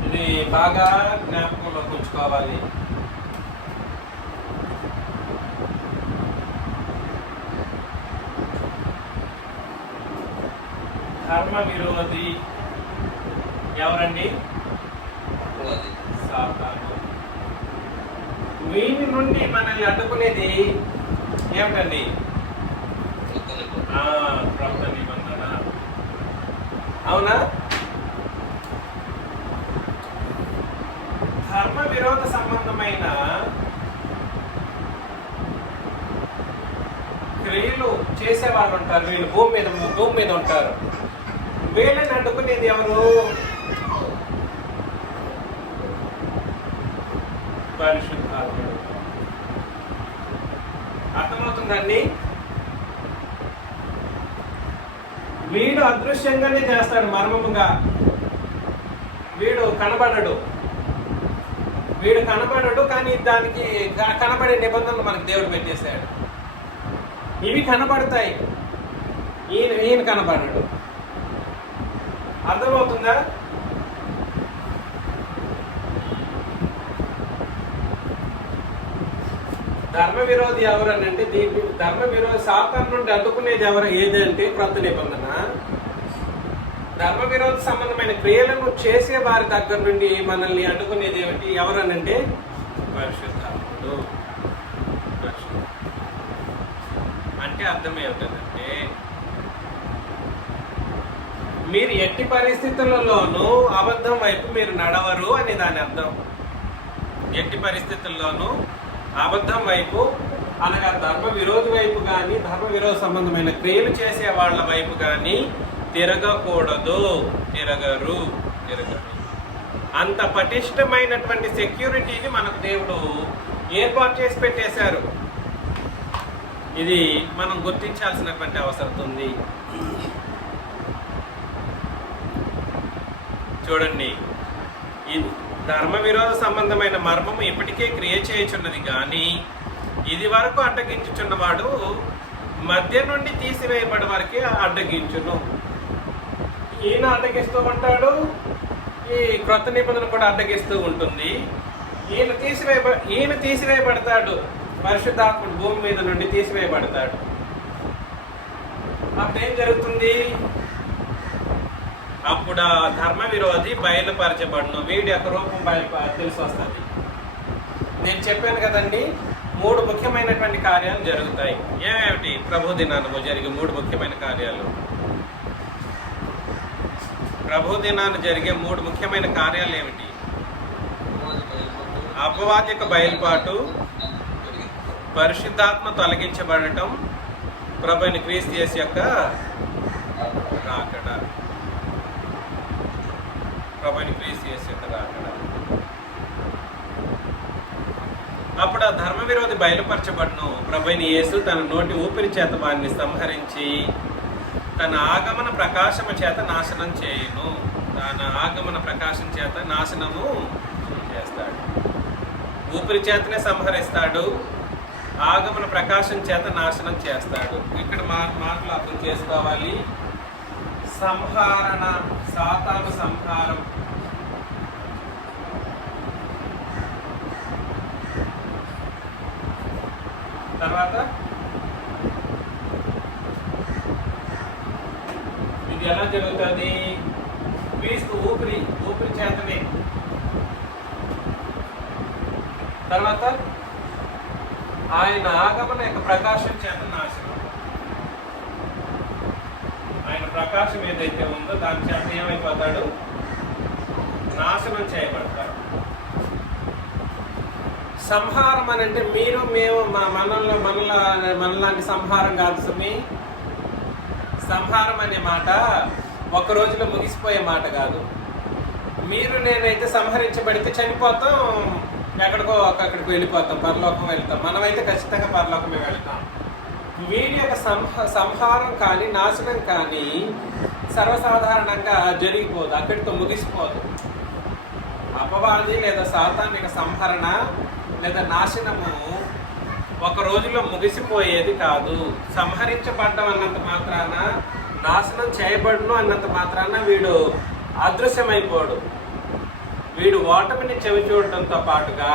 ఇది బాగా జ్ఞాపకంలో ఉంచుకోవాలి. ధర్మ విరోధి ఎవరండి? సాతాను. వీని నుండి మనల్ని అడ్డుకునేది ఏమిటండి? క్రొత్త నిబంధన. అవునా? ధర్మ విరోధ సంబంధమైన క్రియలు చేసేవాళ్ళు ఉంటారు. వీళ్ళు భూమి మీద ఉంటారు. వీళ్ళని అడ్డుకునేది ఎవరు? పరిశుద్ధాత్ముడు. అర్థమవుతుందండి? వీడు అదృశ్యంగానే చేస్తాడు, మర్మముగా. వీడు కనబడడు, కానీ దానికి కనబడే నిబంధనలు మనకు దేవుడు పెట్టేశాడు. ఇవి కనబడతాయి, ఈయన కనబడడు. అర్థమవుతుందా? ధర్మ విరోధి ఎవరనంటే దీన్ని ధర్మ విరోధి సాతాను నుండి అడ్డుకునేది ఏదంటే క్రొత్త నిబంధన. ధర్మ విరోధ సంబంధమైన క్రియలను చేసే వారి దగ్గర నుండి మనల్ని అడ్డుకునేది ఏమిటి ఎవరనంటే పరిశుద్ధాత్ముడు. అంటే అర్థం ఏమిటంటే మీరు ఎట్టి పరిస్థితులలోనూ అబద్ధం వైపు మీరు నడవరు అని దాని అర్థం. ఎట్టి పరిస్థితుల్లోనూ అబద్ధం వైపు అనగా ధర్మ విరోధి వైపు కానీ ధర్మ విరోధ సంబంధమైన క్రియలు చేసే వాళ్ళ వైపు కానీ తిరగకూడదు. తిరగరు. అంత పటిష్టమైనటువంటి సెక్యూరిటీని మనకు దేవుడు ఏర్పాటు చేసి పెట్టేశారు. ఇది మనం గుర్తించాల్సినటువంటి అవసరం ఉంది. చూడండి, ఈ ధర్మ విరోధ సంబంధమైన మర్మము ఇప్పటికే క్రియ చేయుచున్నది కానీ ఇది వరకు అడ్డగించుచున్నవాడు మధ్య నుండి తీసివేయబడి వరకే అడ్డగించును. ఈయన అడ్డగిస్తూ ఉంటాడు, ఈ క్రొత్త నిబంధన కూడా అడ్డగిస్తూ ఉంటుంది. ఈయన తీసివేయబడతాడు, పరిశుద్ధాత్ముడు భూమి మీద నుండి తీసివేయబడతాడు. అప్పుడేం జరుగుతుంది? అప్పుడు ఆ ధర్మ విరోధి బయలుపరచబడును. వీడి యొక్క రూపం తెలిసి వస్తుంది. నేను చెప్పాను కదండి, 3 ముఖ్యమైనటువంటి కార్యాలు జరుగుతాయి. ఏమేమిటి? ప్రభు దినాన జరిగే 3 ముఖ్యమైన కార్యాలు. ప్రభు దినాన జరిగే 3 ముఖ్యమైన కార్యాలు ఏమిటి? అపవాది యొక్క బయలుపాటు, పరిశుద్ధాత్మ తొలగించబడటం, ప్రభువైన క్రీస్తు యేసు యొక్క రాకడ. ప్రభువైన క్రీస్తు యేసు యొక్క రాకడ. అప్పుడు ఆ ధర్మ విరోధి బయలుపరచబడును. ప్రభువైన యేసు తన నోటి ఊపిరి చేత వారిని సంహరించి తన ఆగమన ప్రకాశము చేత నాశనం చేయును. తన ఆగమన ప్రకాశం చేత నాశనము చేస్తాడు. ఊపిరి చేతనే సంహరిస్తాడు, ఆగమన ప్రకాశం చేత నాశనం చేస్తాడు. ఇక్కడ మాటలు అర్థం చేసుకోవాలి. సంహారణ, సాతాను సంహారం. తర్వాత ఇది ఎలా జరుగుతుంది? క్రీస్తు ఊపిరి చేతనే. తర్వాత ఆయన ఆగమన యొక్క ప్రకాశం చేత నాశనం. ఆయన ప్రకాశం ఏదైతే ఉందో దాని చేత ఏమైపోతాడు? నాశనం చేయబడతాడు. సంహారం అని అంటే మీరు మేము మనలాంటి సంహారం కాదు సుమి. సంహారం అనే మాట ఒక రోజులో ముగిసిపోయే మాట కాదు. మీరు నేనైతే సంహరించబడితే చనిపోతాం, అక్కడికి వెళ్ళిపోతాం, పరలోకం వెళ్తాం. మనమైతే ఖచ్చితంగా పరలోకమే వెళ్తాం. వీడి యొక్క సంహారం కానీ నాశనం కానీ సర్వసాధారణంగా జరిగిపోదు, అక్కడితో ముగిసిపోదు. అపవాది లేదా సాతానిక సంహరణ లేదా నాశనము ఒక రోజులో ముగిసిపోయేది కాదు. సంహరించబడ్డం అన్నంత మాత్రాన, నాశనం చేయబడును అన్నంత మాత్రాన వీడు అదృశ్యమైపోడు. వీడు ఓటమిని చెవి చూడటంతో పాటుగా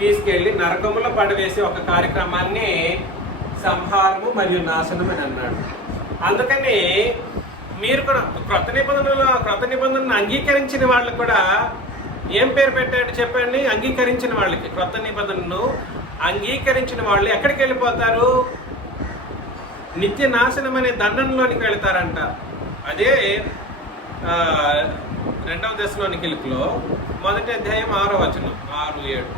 తీసుకెళ్లి నరకములో పడవేసి ఒక కార్యక్రమాన్ని సంహారము మరియు నాశనం అని అన్నాడు. అందుకని మీరు కూడా క్రొత్త నిబంధనను అంగీకరించిన వాళ్ళు కూడా ఏం పేరు పెట్టాడు చెప్పండి? అంగీకరించిన వాళ్ళకి. క్రొత్త నిబంధనను అంగీకరించిన వాళ్ళు ఎక్కడికి వెళ్ళిపోతారు? నిత్య నాశనం అనే దండంలోనికి వెళతారంట. అదే 2వ దశలోనికీయులో 1వ అధ్యాయం 6వ వచనం, 6-7.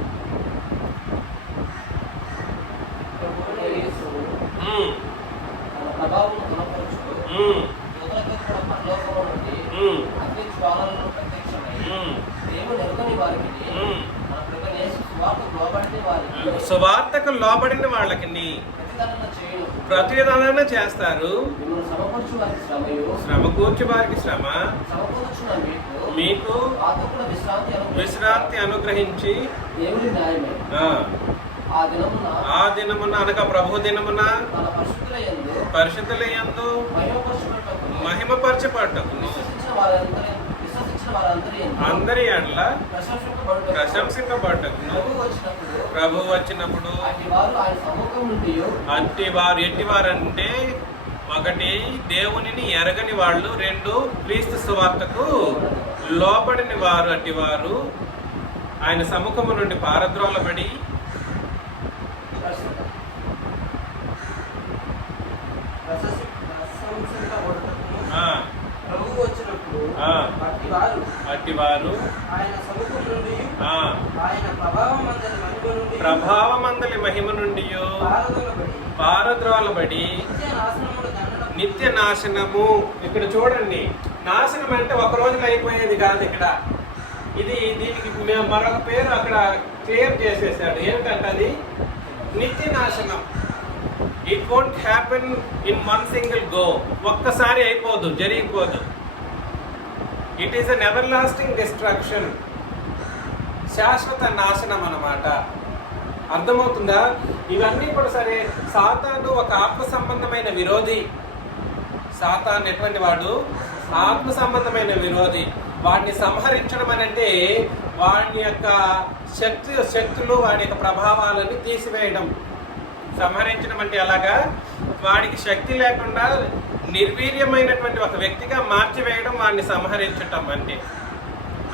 సువార్తకు లోబడిన వాళ్ళకి ప్రతిదాన చేస్తారు. శ్రమ కూర్చు వారికి శ్రమ, మీకు విశ్రాంతి అనుగ్రహించి ఆ దినమున అనగా ప్రభు దినమున పరిశుద్ధుల యందు మహిమపరచబడ్డకు అందరి ఎడల ప్రశంసింపబడుటకును ప్రభు వచ్చినప్పుడు అట్టివారు ఎట్టివారంటే ఒకటి దేవునిని ఎరగని వాళ్ళు, రెండు క్రీస్తు సువార్తకు లోబడిన వారు. అట్టివారు ఆయన సముఖము నుండి పారద్రోలబడి అట్టివారు ప్రభావమందలి మహిమ నుండి పారద్రోలబడి నిత్య నాశనము. ఇక్కడ చూడండి, నాశనం అంటే ఒక రోజులో అయిపోయేది కాదు. ఇక్కడ దీనికి మేము మరొక పేరు అక్కడ క్లియర్ చేసేసాడు. ఏమిటంటే అది నిత్య నాశనం. It won't happen in one single go. ఒక్కసారి అయిపోదు, జరిగిపోదు. It is an everlasting destruction. శాశ్వత నాశనం అన్నమాట. అర్థమవుతుందా? ఇవన్నీ కూడా సరే. సాతాను ఒక ఆత్మ సంబంధమైన విరోధి. సాతాను ఎటువంటి వాడు? ఆత్మ సంబంధమైన విరోధి. వాడిని సంహరించడం అని అంటే వాడి యొక్క శక్తులు, వాడి యొక్క ప్రభావాలని తీసివేయడం. సంహరించడం అంటే ఎలాగా? వాడికి శక్తి లేకుండా నిర్వీర్యమైనటువంటి ఒక వ్యక్తిగా మార్చివేయడం, వాడిని సంహరించటం అంటే.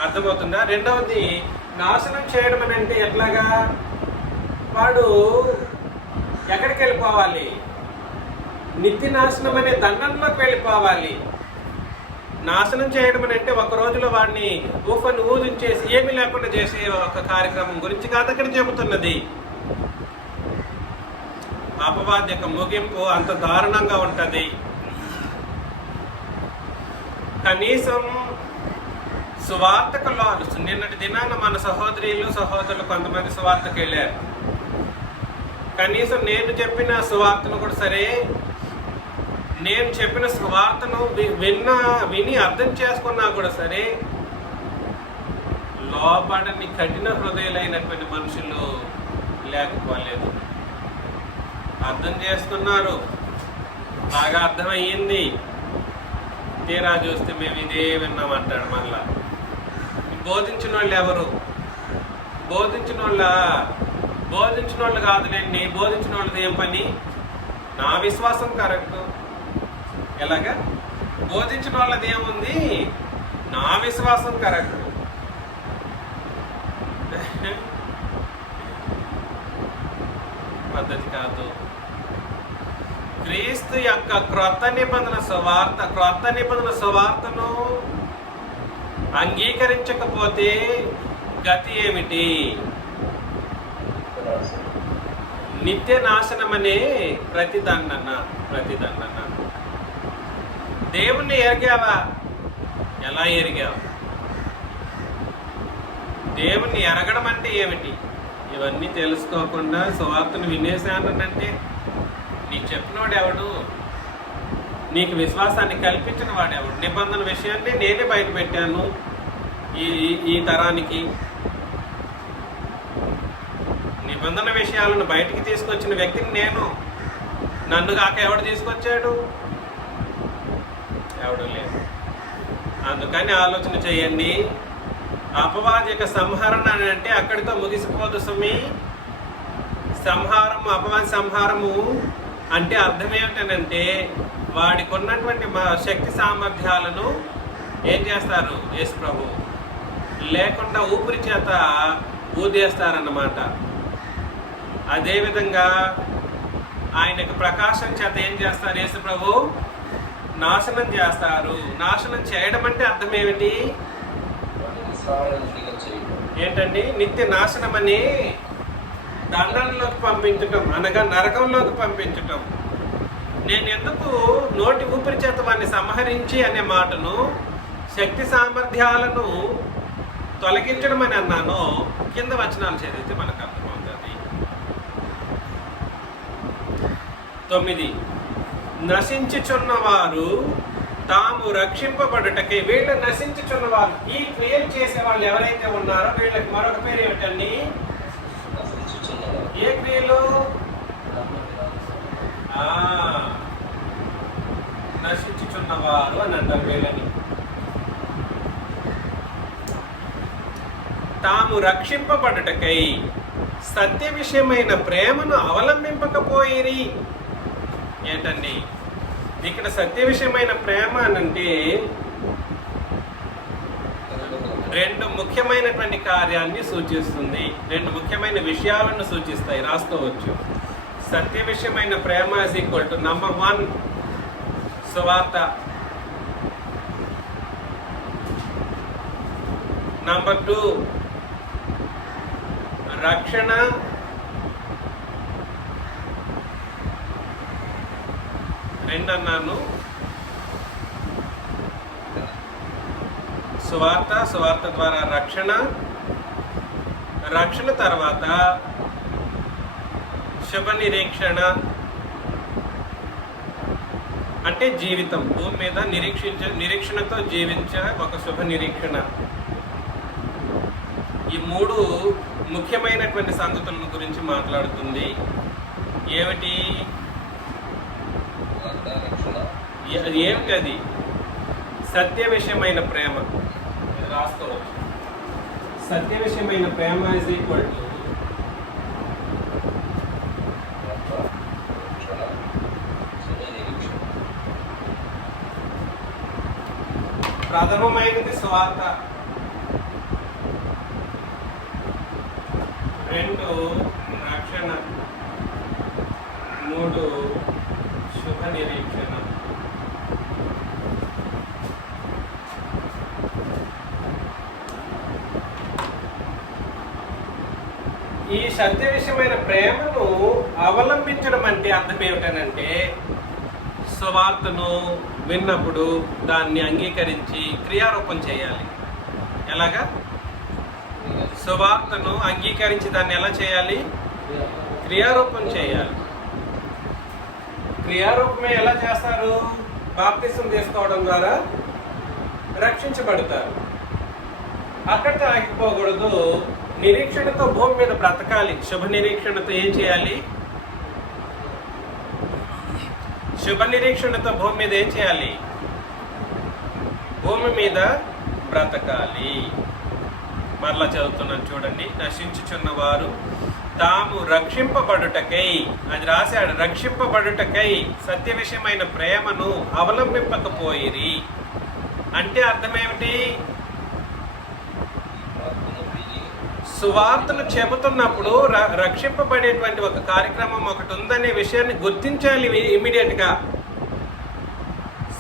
అర్థమవుతుందా? రెండవది నాశనం చేయడం అని అంటే ఎట్లాగా? వాడు ఎక్కడికి వెళ్ళిపోవాలి? నిత్య నాశనం అనే దండంలోకి వెళ్ళిపోవాలి. నాశనం చేయడం అని అంటే ఒక రోజులో వాడిని ఊదించేసి ఏమీ లేకుండా చేసే ఒక కార్యక్రమం గురించి కాదు అక్కడ చెబుతున్నది. అపవాది యొక్క ముగింపు అంత దారుణంగా ఉంటుంది. కనీసం సువార్తకు నిన్నటి దినాన మన సహోదరులు కొంతమంది సువార్తకు వెళ్ళారు. కనీసం నేను చెప్పిన సువార్తను కూడా సరే, నేను చెప్పిన సువార్తను విని అర్థం చేసుకున్నా కూడా సరే, లోబడని కఠిన హృదయులైనటువంటి మనుషులు లేకపోలేదు. అర్థం చేసుకున్నారు, బాగా అర్థమయ్యింది. తీరా చూస్తే మేము ఇదే విన్నామంటాడు. మళ్ళా బోధించిన వాళ్ళు ఎవరు? బోధించిన వాళ్ళు కాదులేండి. బోధించిన వాళ్ళది ఏం పని? నా విశ్వాసం కరెక్ట్. ఎలాగా? బోధించిన వాళ్ళది ఏముంది? నా విశ్వాసం కరెక్ట్. పద్ధతి కాదు. క్రీస్తు యొక్క క్రొత్త నిబంధన సువార్తను అంగీకరించకపోతే గతి ఏమిటి? నిత్య నాశనమనే ప్రతిదండన. దేవుణ్ణి ఎరిగావా? ఎలా ఎరిగావు? దేవుణ్ణి ఎరగడం అంటే ఏమిటి? ఇవన్నీ తెలుసుకోకుండా సువార్తను వినేశానంటే నీకు చెప్పినవాడు ఎవడు? నీకు విశ్వాసాన్ని కల్పించిన వాడెవడు? నిబంధన విషయాన్ని నేనే బయట పెట్టాను ఈ తరానికి. నిబంధన విషయాలను బయటికి తీసుకొచ్చిన వ్యక్తిని నేను. నన్ను కాక ఎవడు తీసుకొచ్చాడు? ఎవడు లేదు. అందుకని ఆలోచన చేయండి. అపవాది యొక్క సంహరణ అంటే అక్కడితో ముగిసిపోదు సుమి. అపవాది సంహారము అంటే అర్థం ఏమిటనంటే వాడికి ఉన్నటువంటి శక్తి సామర్థ్యాలను ఏం చేస్తారు? యేసు ప్రభు లేకుండా ఊపిరి చేత ఊదేస్తారన్నమాట. అదేవిధంగా ఆయనకు ప్రకాశం చేత ఏం చేస్తారు? యేసు ప్రభు నాశనం చేస్తారు. నాశనం చేయడం అంటే అర్థం ఏమిటి? ఏంటండి? నిత్య నాశనం అని దండంలోకి పంపించటం, అనగా నరకంలోకి పంపించటం. నేను ఎందుకు నోటి ఊపిరి చేత వాడిని సంహరించి అనే మాటను, శక్తి సామర్థ్యాలను తొలగించడం అని అన్నానో కింద వచనాలు చదివితే మనకు అర్థమవుతుంది. 9 నశించుచున్నవారు తాము రక్షింపబడుటకే. వీళ్ళు నశించుచున్నవారు, ఈ క్రియలు చేసే వాళ్ళు ఎవరైతే ఉన్నారో వీళ్ళకి మరొక పేరు ఏమిటండి? ఏ క్రియలు? నశించుచున్నవారు అని అంటారు వీళ్ళని. తాము రక్షింపబడుటకై సత్య విషయమైన ప్రేమను అవలంబింపకపోయిరి. ఏంటండి ఇక్కడ సత్య విషయమైన ప్రేమ అనంటే రెండు ముఖ్యమైనటువంటి కార్యాన్ని సూచిస్తుంది, రెండు ముఖ్యమైన విషయాలను సూచిస్తాయి. రాసుకోవచ్చు. సత్య విషయమైన ప్రేమ ఈజ్ ఈక్వల్ టు నంబర్ 1 సువార్త, నంబర్ 2 రక్షణ, రెండన్నాను సువార్త, సువార్త ద్వారా రక్షణ, రక్షణ తర్వాత శుభ నిరీక్షణ అంటే జీవితం, భూమి మీద నిరీక్షణతో జీవించే ఒక శుభ నిరీక్షణ. ఈ 3 ముఖ్యమైనటువంటి సంగతుల గురించి మాట్లాడుతుంది. ఏమిటి ఏమిటి అది? సత్య విషయమైన ప్రేమ. రాసుకోవచ్చు. సత్య విషయమైన ప్రేమ ఈజ్ ఈక్వల్ టు ప్రథమమైనది సువార్త, 2 రక్షణ, 3 శుభ నిరీక్షణ. ఈ సత్య విషయమైన ప్రేమను అవలంబించడం అంటే అర్థం ఏమిటనంటే సువార్తను విన్నప్పుడు దాన్ని అంగీకరించి క్రియారూపం చేయాలి. ఎలాగా? సువార్తను అంగీకరించి దాన్ని ఎలా చేయాలి? క్రియారూపం చేయాలి. క్రియారూపమే ఎలా చేస్తారు? బాప్తిసం తీసుకోవడం ద్వారా రక్షించబడతారు. అక్కడితో ఆగిపోకూడదు. నిరీక్షణతో భూమి మీద బ్రతకాలి. శుభ నిరీక్షణతో ఏం చేయాలి? శుభ నిరీక్షణతో భూమి మీద ఏం చేయాలి? భూమి మీద బ్రతకాలి. మరలా చదువుతున్నాను చూడండి. నశించుచున్న వారు తాము రక్షింపబడుటకై, అది రాశాడు, రక్షింపబడుటకై సత్య విషయమైన ప్రేమను అవలంబింపకపోయిరి అంటే అర్థమేమిటి? సువార్తను చెబుతున్నప్పుడు రక్షింపబడేటువంటి ఒక కార్యక్రమం ఒకటి ఉందనే విషయాన్ని గుర్తించాలి ఇమ్మీడియట్ గా.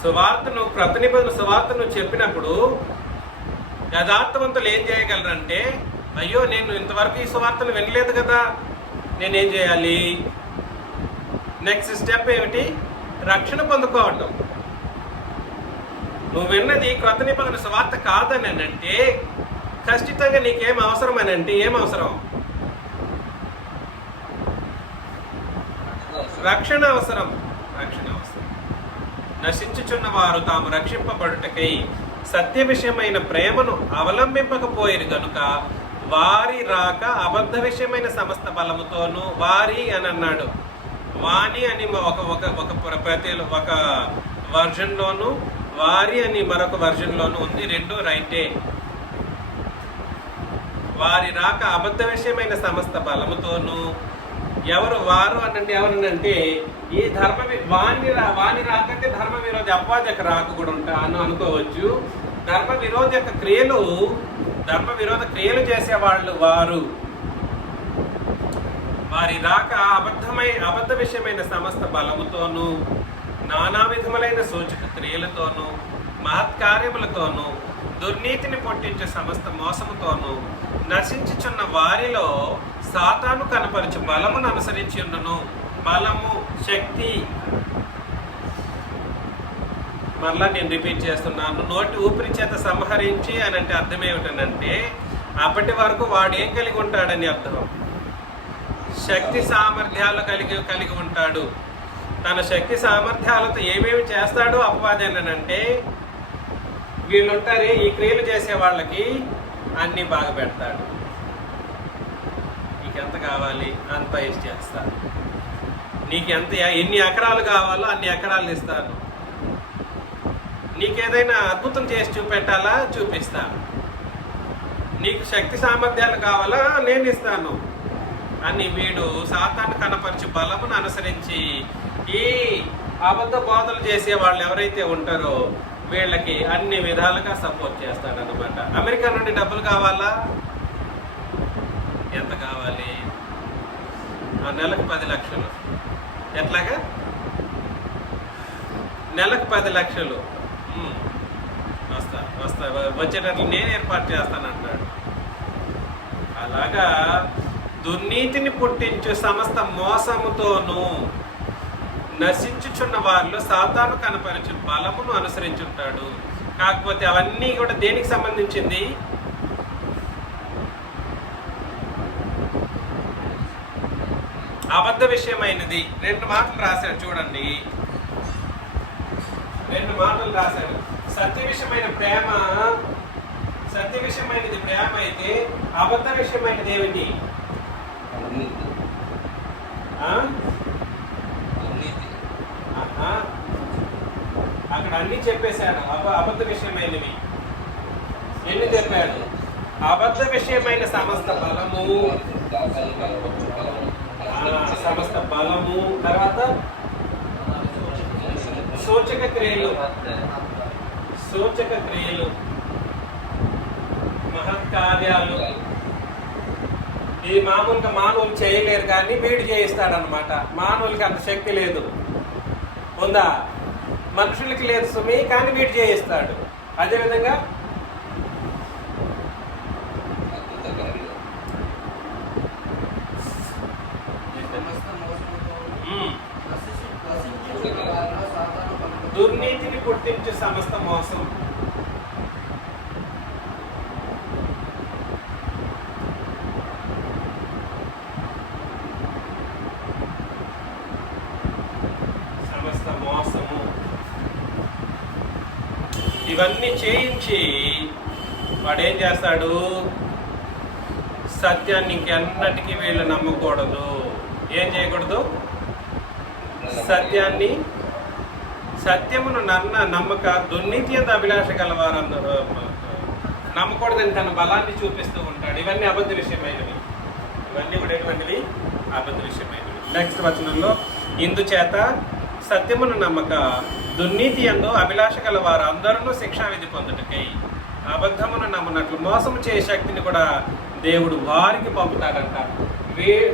సువార్తను ప్రతినిబంధన సువార్తను చెప్పినప్పుడు యథార్థవంతులు ఏం చేయగలరంటే, అయ్యో నేను ఇంతవరకు ఈ సువార్తను వినలేదు కదా, నేనేం చేయాలి? నెక్స్ట్ స్టెప్ ఏమిటి? రక్షణ పొందుకోవటం. నువ్వు విన్నది క్రొత్త నిబంధన సువార్త కాదని అంటే ఖచ్చితంగా నీకేం అవసరం అని అంటే ఏం అవసరం? రక్షణ అవసరం. రక్షణ అవసరం. నశించుచున్న వారు తాము రక్షింపబడుటకై సత్య విషయమైన ప్రేమను అవలంబింపకపోయేది కనుక వారి రాక అబద్ధ విషయమైన సమస్త బలముతోనూ, వారి అని అన్నాడు, వాణి అని ఒక వర్జన్లోను, వారి అని మరొక వర్జన్లోను ఉంది. రెండు రైటే. వారి రాక అబద్ధ విషయమైన సమస్త బలముతోనూ. ఎవరు వారు అనంటే ఎవరనంటే ఈ వాణి రాకంటే ధర్మ విరోధి అపవాదక రాక కూడా ఉంటాను అనుకోవచ్చు. ధర్మ విరోధ క్రియలు చేసేవాళ్ళు వారు. వారి రాక అబద్ధ విషయమైన సమస్త బలముతోనూ, నానా విధములైన సూచక క్రియలతోనూ, మహత్కార్యములతోనూ, దుర్నీతిని పొట్టించే సమస్త మోసముతోనూ నశించుచున్న వారిలో సాతాను కనపరచు బలమును అనుసరించి ఉండును. బలము, శక్తి. మరలా నేను రిపీట్ చేస్తున్నాను. నోటి ఊపిరి చేత సంహరించి అని అంటే అర్థం ఏమిటనంటే అప్పటి వరకు వాడు ఏం కలిగి ఉంటాడని అర్థం. శక్తి సామర్థ్యాలు కలిగి ఉంటాడు. తన శక్తి సామర్థ్యాలతో ఏమేమి చేస్తాడో అపవాదేనంటే వీళ్ళుంటారే ఈ క్రియలు చేసే వాళ్ళకి అన్నీ బాగా పెడతాడు. నీకెంత కావాలి అంత ఇచ్చేస్తాను. ఎన్ని ఎకరాలు కావాలో అన్ని ఎకరాలు ఇస్తాను. నీకేదైనా అద్భుతం చేసి చూపెట్టాలా? చూపిస్తాను. నీకు శక్తి సామర్థ్యాలు కావాలా, నేను ఇస్తాను అని వీడు సాతాను కనపరిచి బలమును అనుసరించి ఈ అబద్ధ బోధలు చేసే వాళ్ళు ఎవరైతే ఉంటారో వీళ్ళకి అన్ని విధాలుగా సపోర్ట్ చేస్తాడనమాట. అమెరికా నుండి డబ్బులు కావాలా, ఎంత కావాలి? నెలకు 10 లక్షలు. ఎట్లాగా? నెలకు 10 లక్షలు. వస్తా వచ్చేటట్లు నేను ఏర్పాటు చేస్తానంటాడు. అలాగా దుర్నీతిని పుట్టించు సమస్త మోసముతోనూ నశించుచున్న వారిలో సాతాను కనపరిచిన బలమును అనుసరించుంటాడు. కాకపోతే అవన్నీ కూడా దేనికి సంబంధించింది? అబద్ధ విషయమైనది. 2 మాటలు రాశాడు చూడండి, 2 మాటలు రాశాడు. సత్య విషయమైన ప్రేమ, సత్య విషయమైనది ప్రేమ అయితే అబద్ధ విషయమైనది ఏమిటి? అక్కడ అన్ని చెప్పేశాడు. అబద్ధ విషయమైనవి ఎన్ని చెప్పాడు? అబద్ధ విషయమైన సమస్త బలము, సమస్త బలము, తర్వాత సూచక క్రియలు, మహత్కార్యాలు. ఇది మామూలుగా మానవులు చేయలేరు కానీ వీడు చేయిస్తాడనమాట. మానవులకి అంత శక్తి లేదు, ఉందా? మనుషులకి లేదు సుమి, కానీ వీడు చేయిస్తాడు. అదేవిధంగా దుర్నీతిని పుట్టించే సమస్త మోసం. ఇవన్నీ చేయించి వాడేం చేస్తాడు? సత్యాన్ని ఇంకెన్నటికీ వీళ్ళు నమ్మకూడదు. ఏం చేయకూడదు? సత్యమును నమ్మక దుర్నీతి అంత అభిలాష గలవారందరూ నమ్మకూడదని తన బలాన్ని చూపిస్తూ ఉంటాడు. ఇవన్నీ అబద్ధ విషయమైనవి. ఇవన్నీ కూడా ఎటువంటివి? అబద్ధ విషయమైనవి. నెక్స్ట్ వచనంలో, ఇందుచేత సత్యమును నమ్మక దుర్నీతి యందు అభిలాష గల వారు అందరూ శిక్షా విధి పొందుటకై అబద్ధమును నమ్మునట్లు మోసము చేయ శక్తిని కూడా దేవుడు వారికి పంపుతాడంట.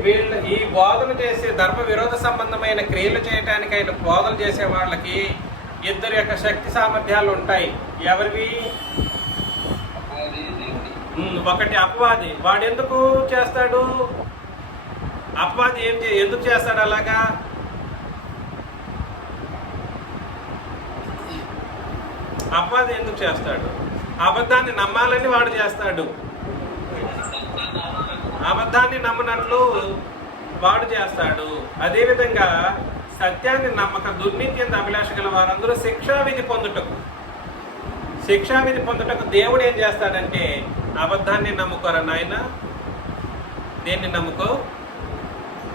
వీళ్ళు ఈ బోధలు చేసే ధర్మ విరోధ సంబంధమైన క్రియలు చేయటానికి ఆయన బోధలు చేసే వాళ్ళకి 2 యొక్క శక్తి సామర్థ్యాలు ఉంటాయి. ఎవరివి? ఒకటి అపవాది. వాడు ఎందుకు చేస్తాడు? అపవాది ఎందుకు చేస్తాడు అలాగా? అపవాది ఎందుకు చేస్తాడు? అబద్ధాన్ని నమ్మాలని వాడు చేస్తాడు. అబద్ధాన్ని నమ్మనట్లు వాడు చేస్తాడు. అదేవిధంగా సత్యాన్ని నమ్మక దుర్నీతి అంత అభిలాష గల వారందరూ శిక్షావిధి పొందుటకు దేవుడు ఏం చేస్తాడంటే, అబద్ధాన్ని నమ్ముకోరా నాయన, దేన్ని నమ్ముకో?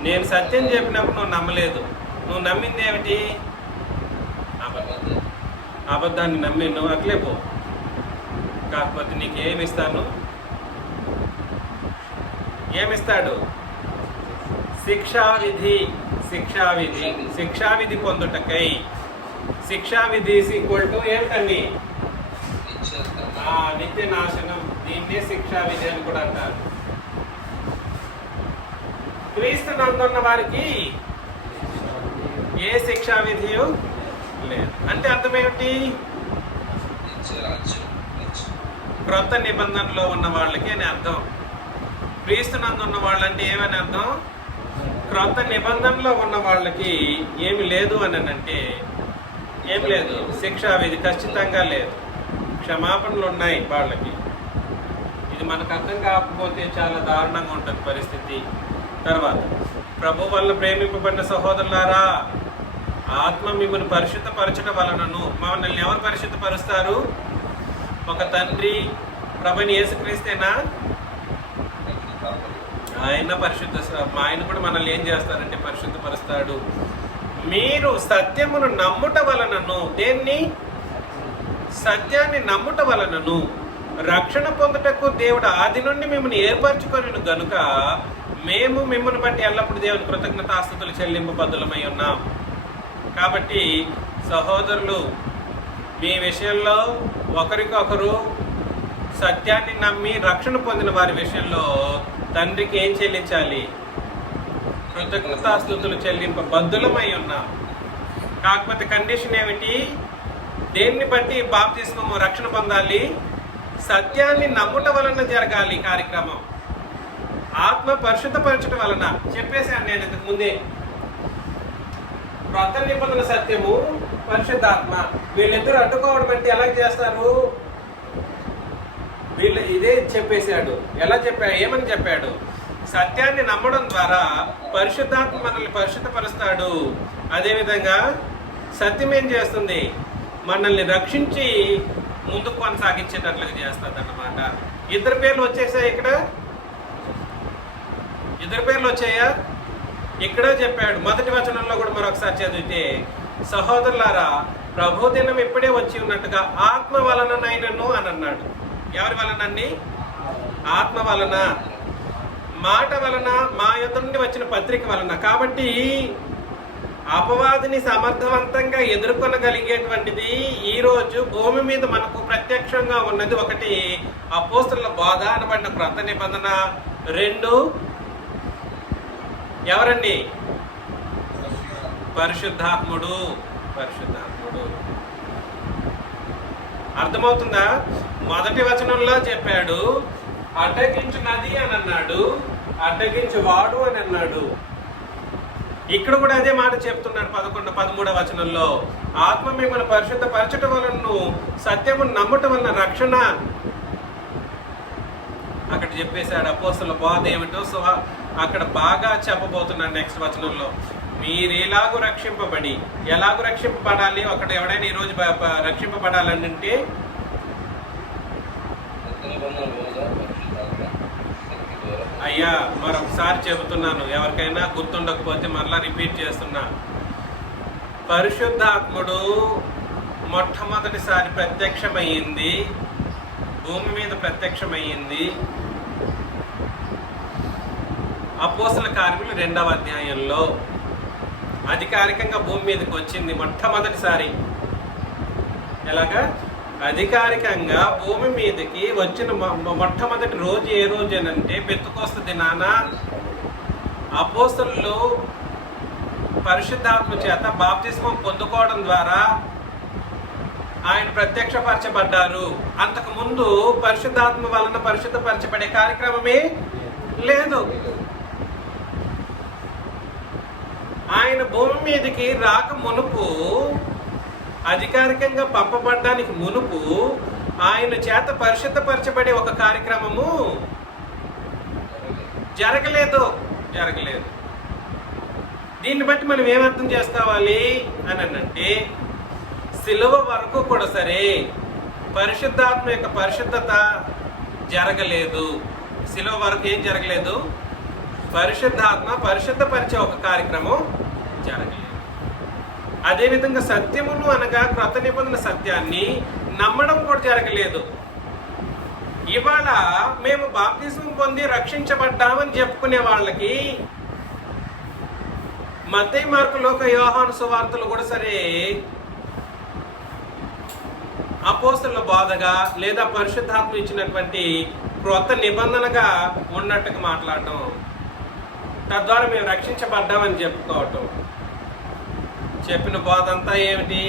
నేను సత్యం చెప్పినప్పుడు నువ్వు నమ్మలేదు. నువ్వు నమ్మింది ఏమిటి? అబద్ధాన్ని నమ్మి నువ్వు అట్లే పో. కాకపోతే నీకేమిస్తాను? ఏమిస్తాడు? శిక్షావిధి పొందుటకై. శిక్షావిధి ఈక్వల్ టు ఏమిటండి? నిత్య నాశనం. దీన్నే శిక్షావిధి అని కూడా అంటారు. క్రీస్తు నందున్న వారికి ఏ శిక్షావిధియు లేదు. అంటే అర్థం ఏమిటి? క్రొత్త నిబంధనలో ఉన్న వాళ్ళకి అని అర్థం. క్రీస్తునందు ఉన్న వాళ్ళంటే ఏమని అర్థం? క్రొత్త నిబంధనలో ఉన్న వాళ్ళకి ఏమి లేదు అని అంటే ఏమి లేదు, శిక్షావిధి ఖచ్చితంగా లేదు. క్షమాపణలు ఉన్నాయి వాళ్ళకి. ఇది మనకు అర్థం కాకపోతే చాలా దారుణంగా ఉంటుంది పరిస్థితి. తర్వాత, ప్రభు వల్ల ప్రేమింపబడిన సహోదరులారా, ఆత్మ మిమ్మల్ని పరిశుద్ధపరచడం వలనను. మనల్ని ఎవరు పరిశుద్ధపరుస్తారు? ఒక తండ్రి, ప్రభుని యేసుక్రీస్తేనా? ఆయన ఆయన కూడా మనల్ని ఏం చేస్తారంటే పరిశుద్ధపరుస్తాడు. మీరు సత్యమును నమ్ముట వలనను. దేన్ని? సత్యాన్ని నమ్ముట వలనను. రక్షణ పొందుటకు దేవుడు ఆది నుండి మిమ్మల్ని ఏర్పరచుకొని గనుక మేము మిమ్మల్ని బట్టి ఎల్లప్పుడు దేవుని కృతజ్ఞతాస్తుతులు చెల్లింపబద్ధులమై ఉన్నాం. కాబట్టి సహోదరులు, మీ విషయంలో ఒకరికొకరు సత్యాన్ని నమ్మి రక్షణ పొందిన వారి విషయంలో తండ్రికి ఏం చెల్లించాలి? కృతజ్ఞతాస్తుతులు చెల్లింపబద్ధులమై ఉన్నాం. కాకపోతే కండిషన్ ఏమిటి? దేన్ని బట్టి బాప్తిస్మము రక్షణ పొందాలి? సత్యాన్ని నమ్ముట వలన జరగాలి కార్యక్రమం. ఆత్మ పరిశుద్ధపరచడం వలన చెప్పేశాను నేను ఇంతకు ముందే. క్రొత్త నిబంధన సత్యము, పరిశుద్ధాత్మ, వీళ్ళిద్దరూ అడ్డుకోవడం అంటే ఎలా చేస్తారు? వీళ్ళు ఇదే చెప్పేశాడు. ఎలా చెప్పాడు? ఏమని చెప్పాడు? సత్యాన్ని నమ్మడం ద్వారా పరిశుద్ధాత్మ మనల్ని పరిశుద్ధపరుస్తాడు. అదేవిధంగా సత్యం ఏం చేస్తుంది? మనల్ని రక్షించి ముందుకు కొనసాగించేటట్లుగా చేస్తుంది అన్నమాట. ఇద్దరు పేర్లు వచ్చేసాయి ఇక్కడ. ఇద్దరు పేర్లు వచ్చాయా? ఇక్కడ చెప్పాడు మొదటి వచనంలో కూడా మరొకసారి చదివితే, సహోదరులారా, ప్రభు దినం ఇప్పుడే వచ్చి ఉన్నట్టుగా ఆత్మ వలననైనను అని అన్నాడు. ఎవరి వలనండి? ఆత్మ వలన, మాట వలన, మా యొద్ద నుండి వచ్చిన పత్రిక వలన. కాబట్టి అపవాదిని సమర్థవంతంగా ఎదుర్కొనగలిగేటువంటిది ఈ రోజు భూమి మీద మనకు ప్రత్యక్షంగా ఉన్నది. ఒకటి, అపోస్తలుల బోధ అనబడిన క్రొత్త నిబంధన. రెండు, ఎవరండి? పరిశుద్ధాత్ముడు. పరిశుద్ధాత్ముడు. అర్థమవుతుందా? మొదటి వచనంలో చెప్పాడు అడ్డగించు నది అని అన్నాడు, అడ్డగించు వాడు అని అన్నాడు. ఇక్కడ కూడా అదే మాట చెప్తున్నాడు 11, 13వ వచనంలో. ఆత్మ మిమ్మల్ని పరిశుద్ధపరచటం వలన, సత్యము నమ్మటం వలన రక్షణ. అక్కడ చెప్పేశాడు అపోస్తలుల బోధ ఏమిటో. సో అక్కడ బాగా చెప్పబోతున్నాడు నెక్స్ట్ వచనంలో. మీరు ఎలాగూ రక్షింపబడి, ఎలాగూ రక్షింపబడాలి? అక్కడ ఎవడైనా ఈరోజు రక్షింపబడాలంటే అయ్యా మరొకసారి చెబుతున్నాను, ఎవరికైనా గుర్తుండకపోతే మరలా రిపీట్ చేస్తున్నా. పరిశుద్ధాత్ముడు మొట్టమొదటిసారి ప్రత్యక్షమయ్యింది, భూమి మీద ప్రత్యక్షమయ్యింది అపోస్తలుల కార్యములు 2వ అధ్యాయంలో. అధికారికంగా భూమి మీదకి వచ్చింది మొట్టమొదటిసారి. ఎలాగా? అధికారికంగా భూమి మీదకి వచ్చిన మొట్టమొదటి రోజు ఏ రోజు అనంటే పెంతెకోస్తు దినాన అపోస్తలులు పరిశుద్ధాత్మ చేత బాప్తిస్మం పొందుకోవడం ద్వారా ఆయన ప్రత్యక్షపరచబడ్డారు. అంతకు ముందు పరిశుద్ధాత్మ వలన పరిశుద్ధపరచబడే కార్యక్రమమే లేదు. ఆయన భూమి మీదకి రాక మునుపు, అధికారికంగా పంపబడ్డానికి మునుపు ఆయన చేత పరిశుద్ధపరచబడే ఒక కార్యక్రమము జరగలేదు. దీన్ని బట్టి మనం ఏమర్థం చేసుకోవాలి అని అంటే, సిలువ వరకు కూడా సరే పరిశుద్ధాత్మ యొక్క పరిశుద్ధత జరగలేదు. సిలువ వరకు ఏం జరగలేదు? పరిశుద్ధాత్మ పరిశుద్ధపరిచే ఒక కార్యక్రమం జరగలేదు. అదేవిధంగా సత్యమును అనగా క్రొత్త నిబంధన సత్యాన్ని నమ్మడం కూడా జరగలేదు. ఇవాళ మేము బాప్తిస్మం పొంది రక్షించబడ్డామని చెప్పుకునే వాళ్ళకి మత్తయి, మార్కు, లూకా, యోహాను సువార్తలు కూడా సరే అపోస్తలుల బోధగా లేదా పరిశుద్ధాత్మ ఇచ్చినటువంటి క్రొత్త నిబంధనగా ఉన్నట్టుగా మాట్లాడటం, తద్వారా మేము రక్షించబడ్డామని చెప్పుకోవటం. చెప్పిన బోధ అంతా ఏమిటి?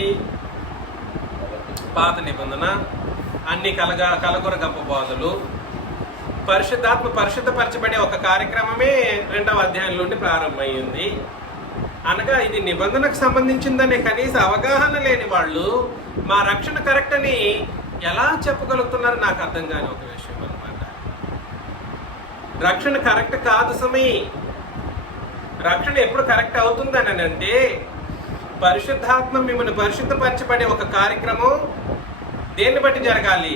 పాత నిబంధన, అన్ని కలగొర గొప్ప బోధలు. పరిశుద్ధాత్మ పరిశుద్ధపరచబడే ఒక కార్యక్రమమే 2వ అధ్యాయం నుండి ప్రారంభమైంది. అనగా ఇది నిబంధనకు సంబంధించిందనే కనీస అవగాహన లేని వాళ్ళు మా రక్షణ కరెక్ట్ అని ఎలా చెప్పగలుగుతున్నారో నాకు అర్థం కాని ఒక విషయం అన్నమాట. రక్షణ కరెక్ట్ కాదు సమీ. రక్షణ ఎప్పుడు కరెక్ట్ అవుతుందని అంటే, పరిశుద్ధాత్మ మిమ్మల్ని పరిశుద్ధపరచబడే ఒక కార్యక్రమం దేన్ని బట్టి జరగాలి?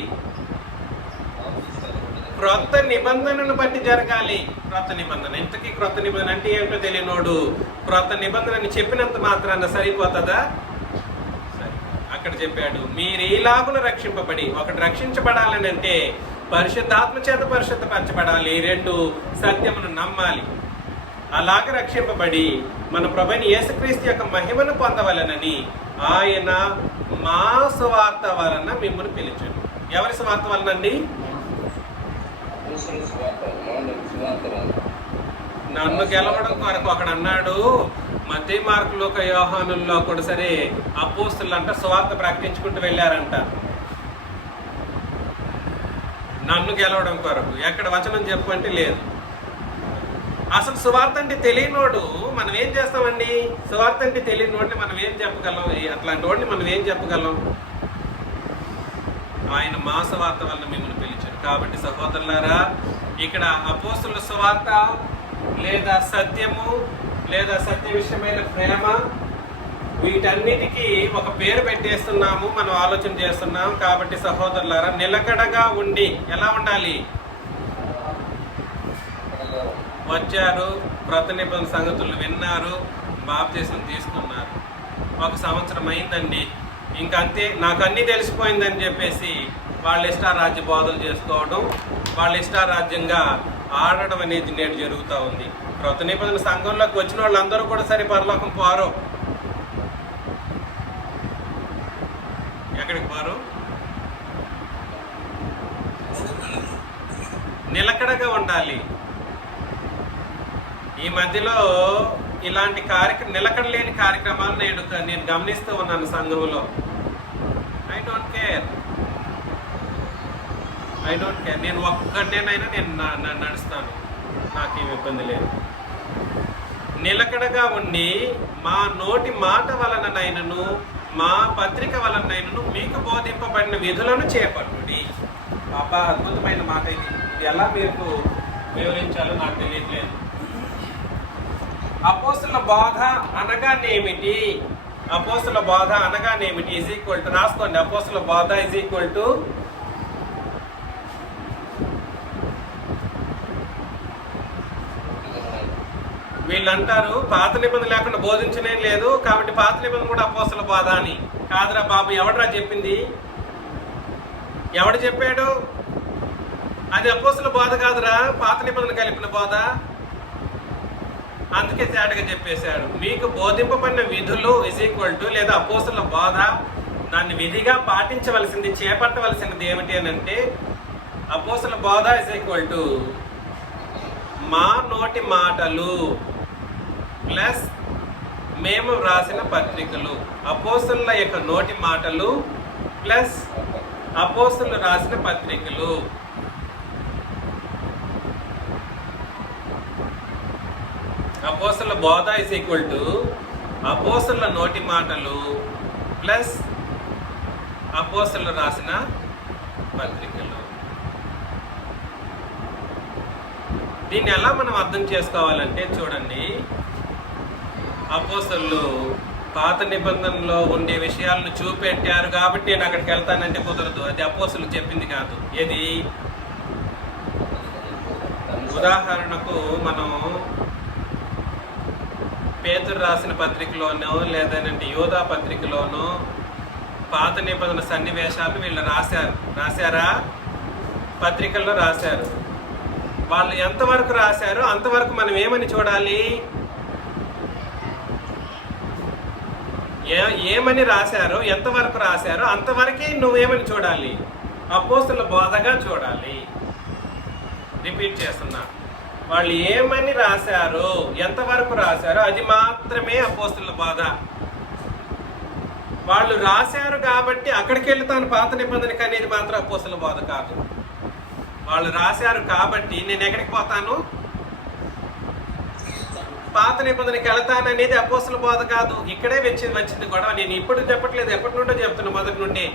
క్రొత్త నిబంధనను బట్టి జరగాలి. క్రొత్త నిబంధన, ఇంతకీ క్రొత్త నిబంధన అంటే ఏమిటో తెలియనోడు క్రొత్త నిబంధనని చెప్పినంత మాత్రాన సరిపోతుందా? అక్కడ ఇక్కడ చెప్పాడు, మీరు ఈలాగున రక్షింపబడి, ఒకటి రక్షించబడాలని అంటే పరిశుద్ధాత్మ చేత పరిశుద్ధపరచబడాలి, 2 సత్యమును నమ్మాలి. అలాగ రక్షింపబడి మన ప్రభువైన యేసుక్రీస్తు యొక్క మహిమను పొందవలెనని ఆయన మా సువార్త వలన మిమ్మల్ని పిలిచాడు. ఎవరి సువార్త వలనండి? నన్ను గెలవడం కొరకు. అక్కడ అన్నాడు మత్తయి, మార్కు, లూకా, యోహానుల్లో కూడా సరే అపోస్తలులు అంట సువార్త ప్రకటించుకుంటూ వెళ్ళారంట నన్ను గెలవడం కొరకు. ఎక్కడ వచనం చెప్పు అంటే లేదు. అసలు సువార్త అంటే తెలియనోడు మనం ఏం చేస్తామండి? సువార్త అంటే తెలియనోడిని మనం ఏం చెప్పగలం? అట్లాంటి వాడిని మనం ఏం చెప్పగలం? ఆయన మా సువార్త వల్ల మిమ్మల్ని పిలిచారు. కాబట్టి సహోదరులారా, ఇక్కడ అపోస్తలుల సువార్త లేదా సత్యము లేదా సత్య విషయమైన ప్రేమ, వీటన్నిటికీ ఒక పేరు పెట్టేస్తున్నాము, మనం ఆలోచన చేస్తున్నాం. కాబట్టి సహోదరులారా, నిలకడగా ఉండి, ఎలా ఉండాలి? వచ్చారు, క్రొత్త నిబంధన సంగతులు విన్నారు, బాప్తిసం తీసుకున్నారు. 1 సంవత్సరం అయిందండి, ఇంకంతే నాకు అన్నీ తెలిసిపోయిందని చెప్పేసి వాళ్ళ ఇష్టారాజ్య బోధలు చేసుకోవడం, వాళ్ళ ఇష్టారాజ్యంగా ఆడడం అనేది నేడు జరుగుతూ ఉంది. క్రొత్త నిబంధన సంఘంలోకి వచ్చిన వాళ్ళందరూ కూడా సరే పరలోకం పోరు. ఎక్కడికి పోరు? నిలకడగా ఉండాలి. ఈ మధ్యలో ఇలాంటి నిలకడ లేని కార్యక్రమాలు నేను గమనిస్తూ ఉన్నాను సంఘంలో. I don't care. నేను ఒక్కటేనైనా నేను నడుస్తాను, నాకేం ఇబ్బంది లేదు. నిలకడగా ఉండి మా నోటి మాట వలననైనను మా పత్రిక వలనైనను మీకు బోధింపబడిన విధులను చేపట్టుడి. అబ్బా, అద్భుతమైన మాట ఇది. ఇది ఎలా మీకు వివరించాలో నాకు తెలియట్లేదు. అపోస్తలుల బోధ అనగానేమిటి? అపోస్తలుల బోధ అనగానేమిటి? ఈజ్ ఈక్వల్ టు, రాసుకోండి, అపోస్తలుల బోధ ఈజ్ ఈక్వల్ టు వీళ్ళు అంటారు పాత నిబంధన లేకుండా బోధించనే లేదు కాబట్టి పాత నిబంధన కూడా అపోస్తలుల బోధ అని. కాదురా బాబు, ఎవడరా చెప్పింది? ఎవడు చెప్పాడు? అది అపోస్తలుల బోధ కాదురా, పాత నిబంధన కలిపిన బోధ. అందుకే తేటగా చెప్పేశాడు, మీకు బోధింపబడిన విధులు ఈజ్ ఈక్వల్ టు లేదా అపోస్తలుల బోధ, దాన్ని విధిగా పాటించవలసింది, చేపట్టవలసినది ఏమిటి అని అంటే అపోస్తలుల బోధ ఈజ్ ఈక్వల్ టు మా నోటి మాటలు ప్లస్ మేము వ్రాసిన పత్రికలు. అపోస్తలుల యొక్క నోటి మాటలు ప్లస్ అపోస్తలులు రాసిన పత్రికలు. అపోస్తలుల బోధ ఈజ్ ఈక్వల్ టు అపోస్తలుల నోటి మాటలు ప్లస్ అపోస్తలులు రాసిన పత్రికలు. దీన్ని ఎలా మనం అర్థం చేసుకోవాలంటే చూడండి, అపోస్తలులు పాత నిబంధనలో ఉండే విషయాలను చూపెట్టారు కాబట్టి నేను అక్కడికి వెళ్తానంటే కుదరదు. అది అపోస్తలులు చెప్పింది కాదు. ఏది? ఉదాహరణకు మనం పేతురు రాసిన పత్రికలోనో లేదంటే యోధా పత్రికలోనో పాత నిబంధన సన్నివేశాలను వీళ్ళు రాశారా? పత్రికల్లో రాశారు. వాళ్ళు ఎంతవరకు రాశారో అంతవరకు మనం ఏమని చూడాలి? ఏమని రాశారో, ఎంతవరకు రాశారో అంతవరకే నువ్వేమని చూడాలి? అపోస్తలుల బోధగా చూడాలి. రిపీట్ చేస్తున్నా, వాళ్ళు ఏమని రాశారో, ఎంతవరకు రాశారో అది మాత్రమే అపోస్తలుల బోధ. వాళ్ళు రాశారు కాబట్టి అక్కడికి వెళ్తాను పాత నిబంధనకి అనేది మాత్రం అపోస్తలుల బోధ కాదు. వాళ్ళు రాశారు కాబట్టి నేను ఎక్కడికి పోతాను? పాత నిబంధనకి వెళతాను అనేది అపోస్తలుల బోధ కాదు. ఇక్కడే వచ్చింది గొడవ. నేను ఇప్పుడు చెప్పట్లేదు, ఎప్పటి నుండో చెప్తున్నా, మొదటి నుండి.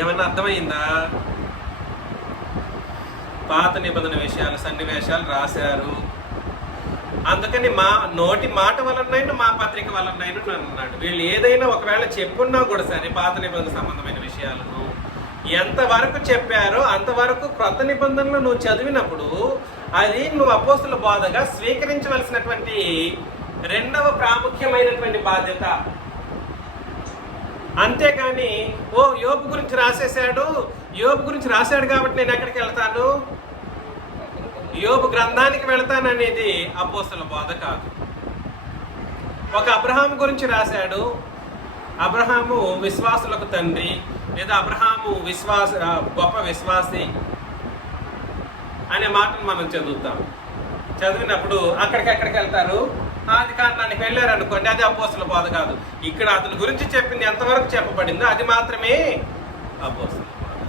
ఏమన్నా అర్థమైందా? పాత నిబంధన విషయాలు సన్నివేశాలు రాశారు, అందుకని మా నోటి మాట వలనైనా మా పత్రిక వలనైనా అన్నాడు. వీళ్ళు ఏదైనా ఒకవేళ చెప్పున్నా కూడా సరే పాత నిబంధన సంబంధమైన విషయాలను ఎంతవరకు చెప్పారో అంతవరకు క్రొత్త నిబంధనలు నువ్వు చదివినప్పుడు అది నువ్వు అపోస్తలుల బోధగా స్వీకరించవలసినటువంటి రెండవ ప్రాముఖ్యమైనటువంటి బాధ్యత. అంతేకాని యోబు గురించి రాసేసాడు, యోబు గురించి రాశాడు కాబట్టి నేను ఎక్కడికి వెళ్తాను, యోబు గ్రంథానికి వెళ్తాను అనేది అపోస్తల బోధ కాదు. ఒక అబ్రహాము గురించి రాశాడు, అబ్రహాము విశ్వాసులకు తండ్రి, లేదా అబ్రహాము గొప్ప విశ్వాసి అనే మాటను మనం చదువుతాం. చదివినప్పుడు అక్కడికి వెళ్తారు, ఆది కాండానికి వెళ్ళారు అనుకోండి, అది అపోస్తల బోధ కాదు. ఇక్కడ అతని గురించి చెప్పింది ఎంతవరకు చెప్పబడిందో అది మాత్రమే అపోస్తల బోధ.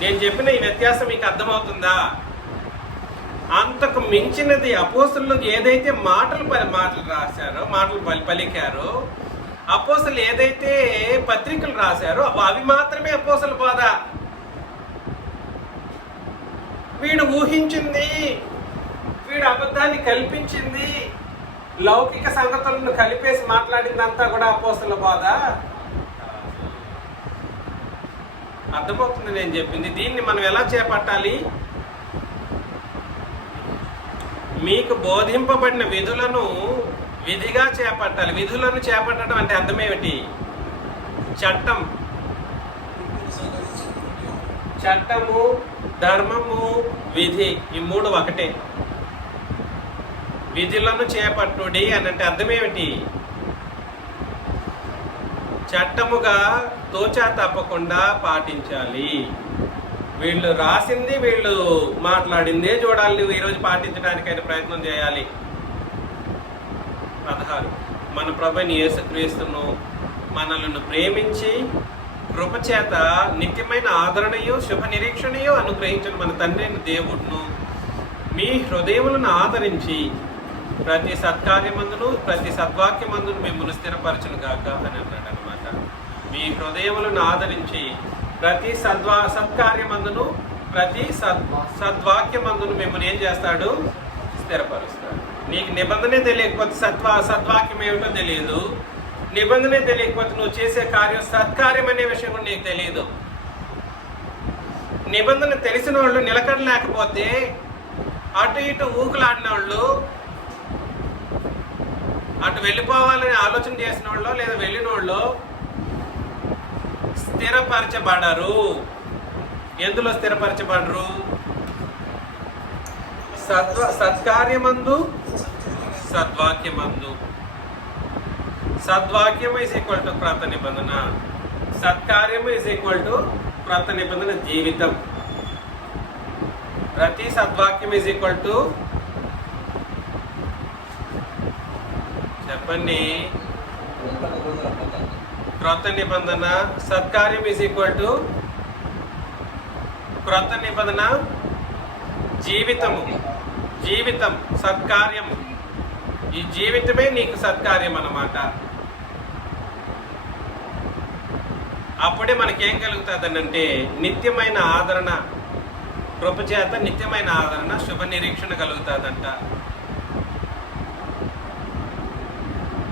నేను చెప్పిన ఈ వ్యత్యాసం మీకు అర్థమవుతుందా? అంతకు మించినది అపోస్తలు ఏదైతే మాటలు రాశారో, మాటలు పలికారో, అపోస్తలు ఏదైతే పత్రికలు రాశారో అవి మాత్రమే అపోస్తల బోధ. వీడు ఊహించింది, వీడు అబద్ధాన్ని కల్పించింది, లౌకిక సంగతులను కలిపేసి మాట్లాడిందంతా కూడా అపోస్తల బోధ. అర్థమవుతుంది నేను చెప్పింది? దీన్ని మనం ఎలా చేపట్టాలి? మీకు బోధింపబడిన విధులను విధిగా చేపట్టాలి. విధులను చేపట్టడం అంటే అర్థమేమిటి? చట్టము, ధర్మము, విధి, ఈ మూడు ఒకటే. విధులను చేపట్టుడి అని అంటే అర్థమేమిటి? చట్టముగా తోచా తప్పకుండా పాటించాలి. వీళ్ళు రాసింది, వీళ్ళు మాట్లాడిందే చూడాలి. నువ్వు ఈరోజు పాటించడానికైనా ప్రయత్నం చేయాలి. 16 మన ప్రభువైన యేసుక్రీస్తును మనలను ప్రేమించి కృపచేత నిత్యమైన ఆదరణయు శుభ నిరీక్షణయు అనుగ్రహించిన మన తండ్రి అయిన దేవుడును మీ హృదయములను ఆదరించి ప్రతి సత్కార్యమందును ప్రతి సద్వాక్యమందును మిమ్మల్ని స్థిరపరచును గాక అని అన్నాడు అనమాట. మీ హృదయములను ఆదరించి ప్రతి సత్కార్యమందును ప్రతి సద్వాక్యమందును మిమ్మల్ని ఏం చేస్తాడు? స్థిరపరుస్తాడు. నీకు నిబంధనే తెలియకపోతే సద్వాక్యం ఏమిటో తెలియదు. నిబంధనే తెలియకపోతే నువ్వు చేసే కార్యం సత్కార్యం అనే విషయం కూడా నీకు తెలియదు. నిబంధన తెలిసిన వాళ్ళు నిలకడలేకపోతే అటు ఇటు ఊకులాడిన వాళ్ళు, అటు వెళ్ళిపోవాలని ఆలోచన చేసిన వాళ్ళు లేదా వెళ్ళిన వాళ్ళు స్థిరపరచబడరు. ఎందులో స్థిరపరచబడరు? సత్కార్యమందు సద్వాక్యమందు. సద్వాక్యం ఈజ్ ఈక్వల్ టు క్రొత్త నిబంధన, సత్కార్యం ఈజ్ ఈక్వల్ టు క్రొత్త నిబంధన జీవితం. ప్రతి సద్వాక్యం ఈజ్ ఈక్వల్ టు చెప్పండి క్రొత్త నిబంధన. సత్కార్యం ఈజ్ ఈక్వల్ టు క్రొత్త నిబంధన జీవితము. జీవితం సత్కార్యం. ఈ జీవితమే నీకు సత్కార్యం అన్నమాట. అప్పుడే మనకేం కలుగుతుంది అంటే నిత్యమైన ఆదరణ, కృపచేత నిత్యమైన ఆదరణ, శుభ నిరీక్షణ కలుగుతుందంట.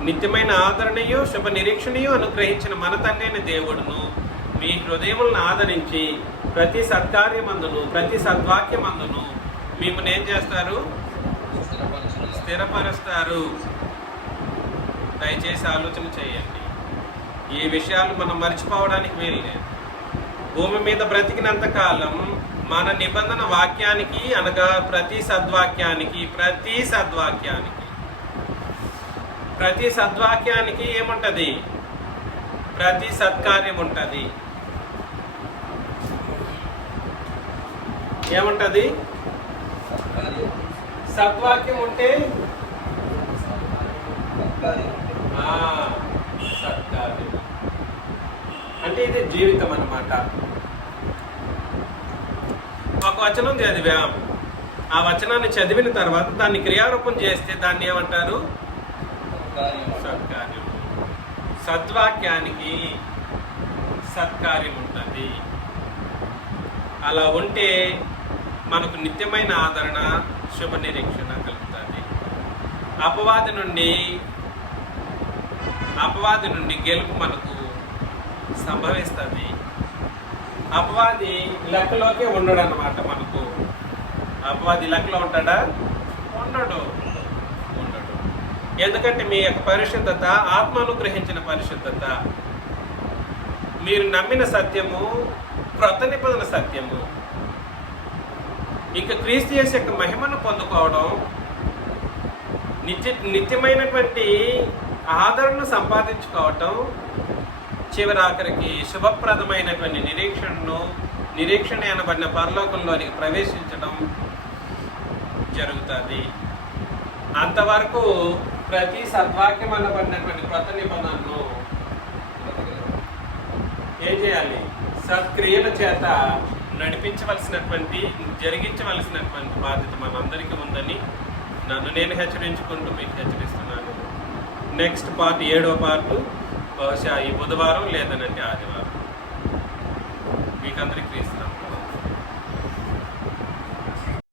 నిత్యమైన ఆదరణయు శుభ నిరీక్షణయు అనుగ్రహించిన మన తండ్రి అయిన దేవుడును మీ హృదయములను ఆదరించి ప్రతి సత్కార్యమందును ప్రతి సద్వాక్యమందును మిమ్మల్ని ఏం చేస్తారు? స్థిరపరుస్తారు. దయచేసి ఆలోచన చేయండి. ఈ విషయాలు మనం మర్చిపోవడానికి వీల్లేదు. భూమి మీద బ్రతికినంత కాలం మన నిబంధన వాక్యానికి అనగా ప్రతి సద్వాక్యానికి ఏముంటది? ప్రతి సత్కార్యం ఉంటుంది. ఏముంటది? సద్వాక్యం ఉంటే సత్కార్యం అంటే ఇది జీవితం అన్నమాట. ఒక వచనం చదివాం, ఆ వచనాన్ని చదివిన తర్వాత దాన్ని క్రియారూపం చేస్తే దాన్ని ఏమంటారు? సత్కార్యం. సద్వాక్యానికి సత్కార్యం ఉంటుంది. అలా ఉంటే మనకు నిత్యమైన ఆదరణ, శుభ నిరీక్షణ కలుగుతుంది. అపవాది నుండి గెలుపు మనకు సంభవిస్తుంది. అపవాది లెక్కలోకే ఉండడు అన్నమాట. మనకు అపవాది లెక్కలో ఉంటాడా? ఉండడు. ఎందుకంటే మీ యొక్క పరిశుద్ధత ఆత్మను గ్రహించిన పరిశుద్ధత, మీరు నమ్మిన సత్యము క్రొత్త నిబంధన సత్యము, ఇంకా క్రీస్తు యేసు యొక్క మహిమను పొందుకోవడం, నిత్యమైనటువంటి ఆదరణను సంపాదించుకోవటం, చివరాఖరికి శుభప్రదమైనటువంటి నిరీక్షణ అనబడిన పరలోకంలోనికి ప్రవేశించడం జరుగుతుంది. అంతవరకు ప్రతి సద్వాక్యం అనబడినటువంటి క్రొత్త నిబంధనను ఏం చేయాలి? సత్క్రియల చేత జరిగించవలసినటువంటి బాధ్యత మనందరికీ ఉందని నన్ను నేను హెచ్చరించుకుంటూ మీకు హెచ్చరిస్తున్నాను. నెక్స్ట్ పార్ట్ 7వ పార్ట్ బహుశా ఈ బుధవారం లేదనంటే ఆదివారం. మీకందరికీ ఇస్తున్నాను.